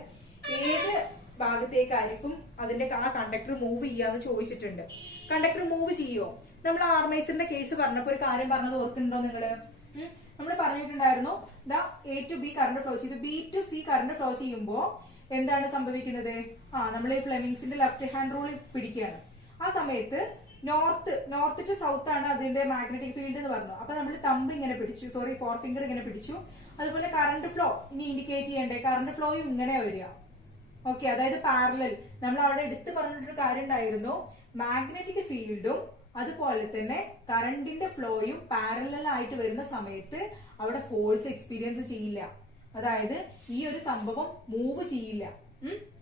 ഏത് ഭാഗത്തേക്കായിരിക്കും അതിന്റെ ആ കണ്ടക്ടർ മൂവ് ചെയ്യാന്ന് ചോദിച്ചിട്ടുണ്ട്. കണ്ടക്ടർ മൂവ് ചെയ്യോ? നമ്മൾ ആർമേച്ചറിന്റെ കേസ് പറഞ്ഞപ്പോ ഒരു കാര്യം പറഞ്ഞത് ഓർക്കുന്നുണ്ടോ നിങ്ങള്? നമ്മൾ പറഞ്ഞിട്ടുണ്ടായിരുന്നു A to B current flow ചെയ്തു, B to C current flow ചെയ്യുമ്പോ എന്താണ് സംഭവിക്കുന്നത്? നമ്മൾ ഈ ഫ്ലെമിങ്സിന്റെ ലെഫ്റ്റ് ഹാൻഡ് റൂൾ പിടിക്കുകയാണ്. ആ സമയത്ത് നോർത്ത് ടു സൗത്ത് ആണ് അതിന്റെ മാഗ്നറ്റിക് ഫീൽഡ് എന്ന് പറഞ്ഞു. അപ്പൊ നമ്മൾ തമ്പ് ഇങ്ങനെ പിടിച്ചു, സോറി ഫോർ ഫിംഗർ ഇങ്ങനെ പിടിച്ചു. അതുപോലെ കറണ്ട് ഫ്ലോ ഇനി ഇൻഡിക്കേറ്റ് ചെയ്യണ്ടേ? കറണ്ട് ഫ്ലോയും ഇങ്ങനെ വരിക. ഓക്കെ, അതായത് പാരലൽ. നമ്മൾ അവിടെ എടുത്ത് പറഞ്ഞിട്ടൊരു കാര്യം ഉണ്ടായിരുന്നു, മാഗ്നറ്റിക് ഫീൽഡും അതുപോലെ തന്നെ കറണ്ടിന്റെ ഫ്ലോയും പാരലൽ ആയിട്ട് വരുന്ന സമയത്ത് അവിടെ ഫോഴ്സ് എക്സ്പീരിയൻസ് ചെയ്യില്ല. അതായത് ഈ ഒരു സംഭവം മൂവ് ചെയ്യില്ല,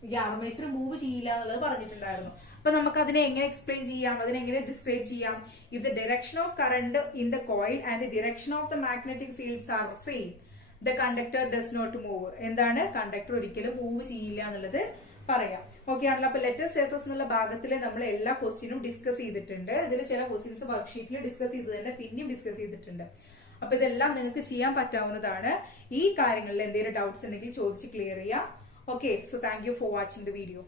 ഈ ആർമേച്ചർ മൂവ് ചെയ്യില്ല എന്നുള്ളത് പറഞ്ഞിട്ടുണ്ടായിരുന്നു. അപ്പൊ നമുക്ക് അതിനെ എങ്ങനെ എക്സ്പ്ലെയിൻ ചെയ്യാം, അതിനെ എങ്ങനെ ഡിസ്ക്രൈബ് ചെയ്യാം? If the direction of current in the coil and the direction of the magnetic fields are same, the conductor does not move. എന്താണ്? കണ്ടക്ടർ ഒരിക്കലും മൂവ് ചെയ്യില്ല എന്നുള്ളത് പറയാം. ഓക്കെ ആണല്ലോ. അപ്പൊ ലെറ്റർ സേസസ് എന്നുള്ള ഭാഗത്തിൽ നമ്മൾ എല്ലാ ക്വസ്റ്റ്യനും ഡിസ്കസ് ചെയ്തിട്ടുണ്ട്. ഇതിൽ ചില ക്വസ്റ്റ്യൻസ് വർക്ക്ഷീറ്റിൽ ഡിസ്കസ് ചെയ്ത് തന്നെ പിന്നെയും ഡിസ്കസ് ചെയ്തിട്ടുണ്ട്. അപ്പൊ ഇതെല്ലാം നിങ്ങൾക്ക് ചെയ്യാൻ പറ്റാവുന്നതാണ്. ഈ കാര്യങ്ങളിൽ എന്തെങ്കിലും ഡൗട്ട്സ് ഉണ്ടെങ്കിൽ ചോദിച്ച് ക്ലിയർ ചെയ്യാം. Okay, so thank you for watching the video.